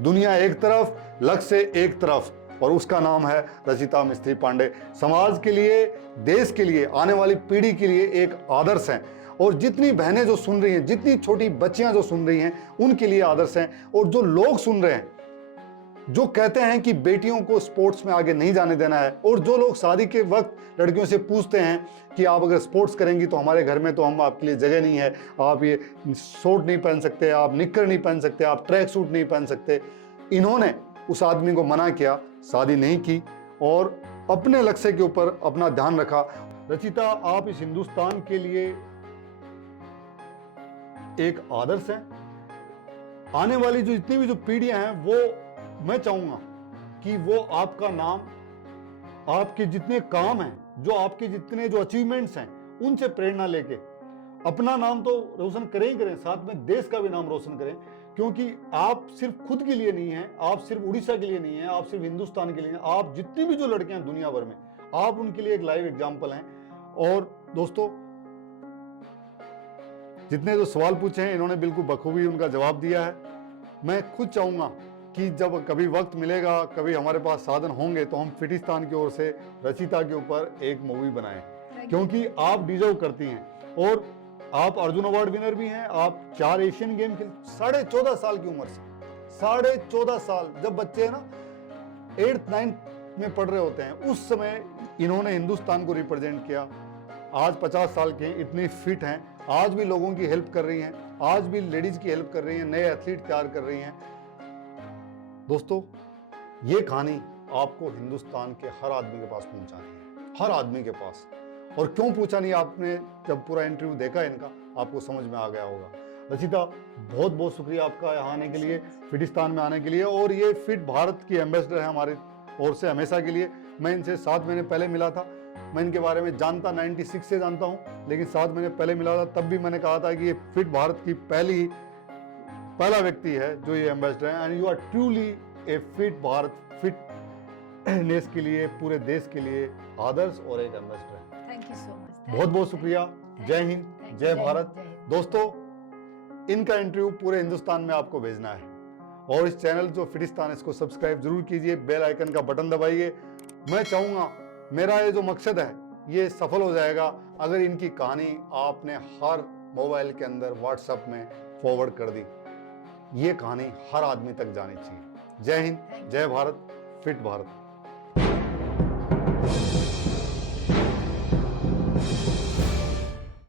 दुनिया एक तरफ, लक्ष्य एक तरफ, और उसका नाम है रचिता मिस्त्री पांडे। समाज के लिए, देश के लिए, आने वाली पीढ़ी के लिए एक आदर्श हैं। और जितनी बहनें जो सुन रही हैं, जितनी छोटी बच्चियां जो सुन रही हैं, उनके लिए आदर्श हैं। और जो लोग सुन रहे हैं जो कहते हैं कि बेटियों को स्पोर्ट्स में आगे नहीं जाने देना है, और जो लोग शादी के वक्त लड़कियों से पूछते हैं कि आप अगर स्पोर्ट्स करेंगी तो हमारे घर में तो हम आपके लिए जगह नहीं है, आप ये शॉर्ट नहीं पहन सकते, आप निक्कर नहीं पहन सकते, आप ट्रैक सूट नहीं पहन सकते, इन्होंने उस आदमी को मना किया, शादी नहीं की और अपने लक्ष्य के ऊपर अपना ध्यान रखा। रचिता, आप इस हिंदुस्तान के लिए एक आदर्श हैं। आने वाली जो जितनी भी जो पीढ़ियां हैं, वो मैं चाहूंगा कि वो आपका नाम, आपके जितने काम हैं, जो आपके जितने जो अचीवमेंट्स हैं, उनसे प्रेरणा लेके अपना नाम तो रोशन करें ही करें, साथ में देश का भी नाम रोशन करें। क्योंकि आप सिर्फ खुद के लिए नहीं हैं, आप सिर्फ उड़ीसा के लिए नहीं हैं, आप सिर्फ हिंदुस्तान के लिए नहीं, आप जितनी भी जो लड़कियां हैं दुनिया भर में, आप उनके लिए एक लाइव एग्जाम्पल हैं। और दोस्तों, जितने जो सवाल पूछे हैं इन्होंने बिल्कुल बखूबी उनका जवाब दिया है। मैं खुद चाहूंगा कि जब कभी वक्त मिलेगा, कभी हमारे पास साधन होंगे, तो हम फिटिस्तान की ओर से रचिता के ऊपर एक मूवी बनाएं, क्योंकि आप डिजर्व करती हैं। और आप अर्जुन अवार्ड विनर भी हैं, आप 4 एशियन गेम खेल, 14.5 साल की उम्र से, 14.5 साल, जब बच्चे ना 8th 9th में पढ़ रहे होते हैं, उस समय इन्होंने हिंदुस्तान को रिप्रेजेंट किया। आज 50 साल के, इतनी फिट हैं, आज भी लोगों की हेल्प कर रही हैं, आज भी लेडीज की हेल्प कर रही हैं, नए एथलीट तैयार कर रही हैं। दोस्तों, ये कहानी आपको हिंदुस्तान के हर आदमी के पास पहुंचानी है, हर आदमी के पास। और क्यों पूछा नहीं, आपने जब पूरा इंटरव्यू देखा इनका, आपको समझ में आ गया होगा। रचिता, बहुत बहुत शुक्रिया आपका यहाँ आने के लिए, फिटिस्तान में आने के लिए। और ये फिट भारत की एम्बेसडर है हमारे ओर से हमेशा के लिए। मैं इनसे 7 महीने पहले मिला था, मैं इनके बारे में जानता 96 से जानता हूँ, लेकिन साथ मैंने पहले मिला था तब भी मैंने कहा था कि ये फिट भारत की पहला व्यक्ति है जो ये एम्बेसडर है। And you are truly a fit Bharat, fitness के लिए पूरे देश के लिए आदर्श और एक एम्बेसडर है। Thank you so much. बहुत बहुत शुक्रिया। जय हिंद, जय भारत। दोस्तों, इनका इंटरव्यू पूरे हिंदुस्तान में आपको भेजना है और इस चैनल जो फिटिस्तान, इसको सब्सक्राइब जरूर कीजिए, बेल आइकन का बटन दबाइए। मैं चाहूँगा मेरा ये जो मकसद है ये सफल हो जाएगा अगर इनकी कहानी आपने हर मोबाइल के अंदर व्हाट्सएप में फॉरवर्ड कर दी। ये कहानी हर आदमी तक जानी चाहिए। जय हिंद, जय भारत, फिट भारत।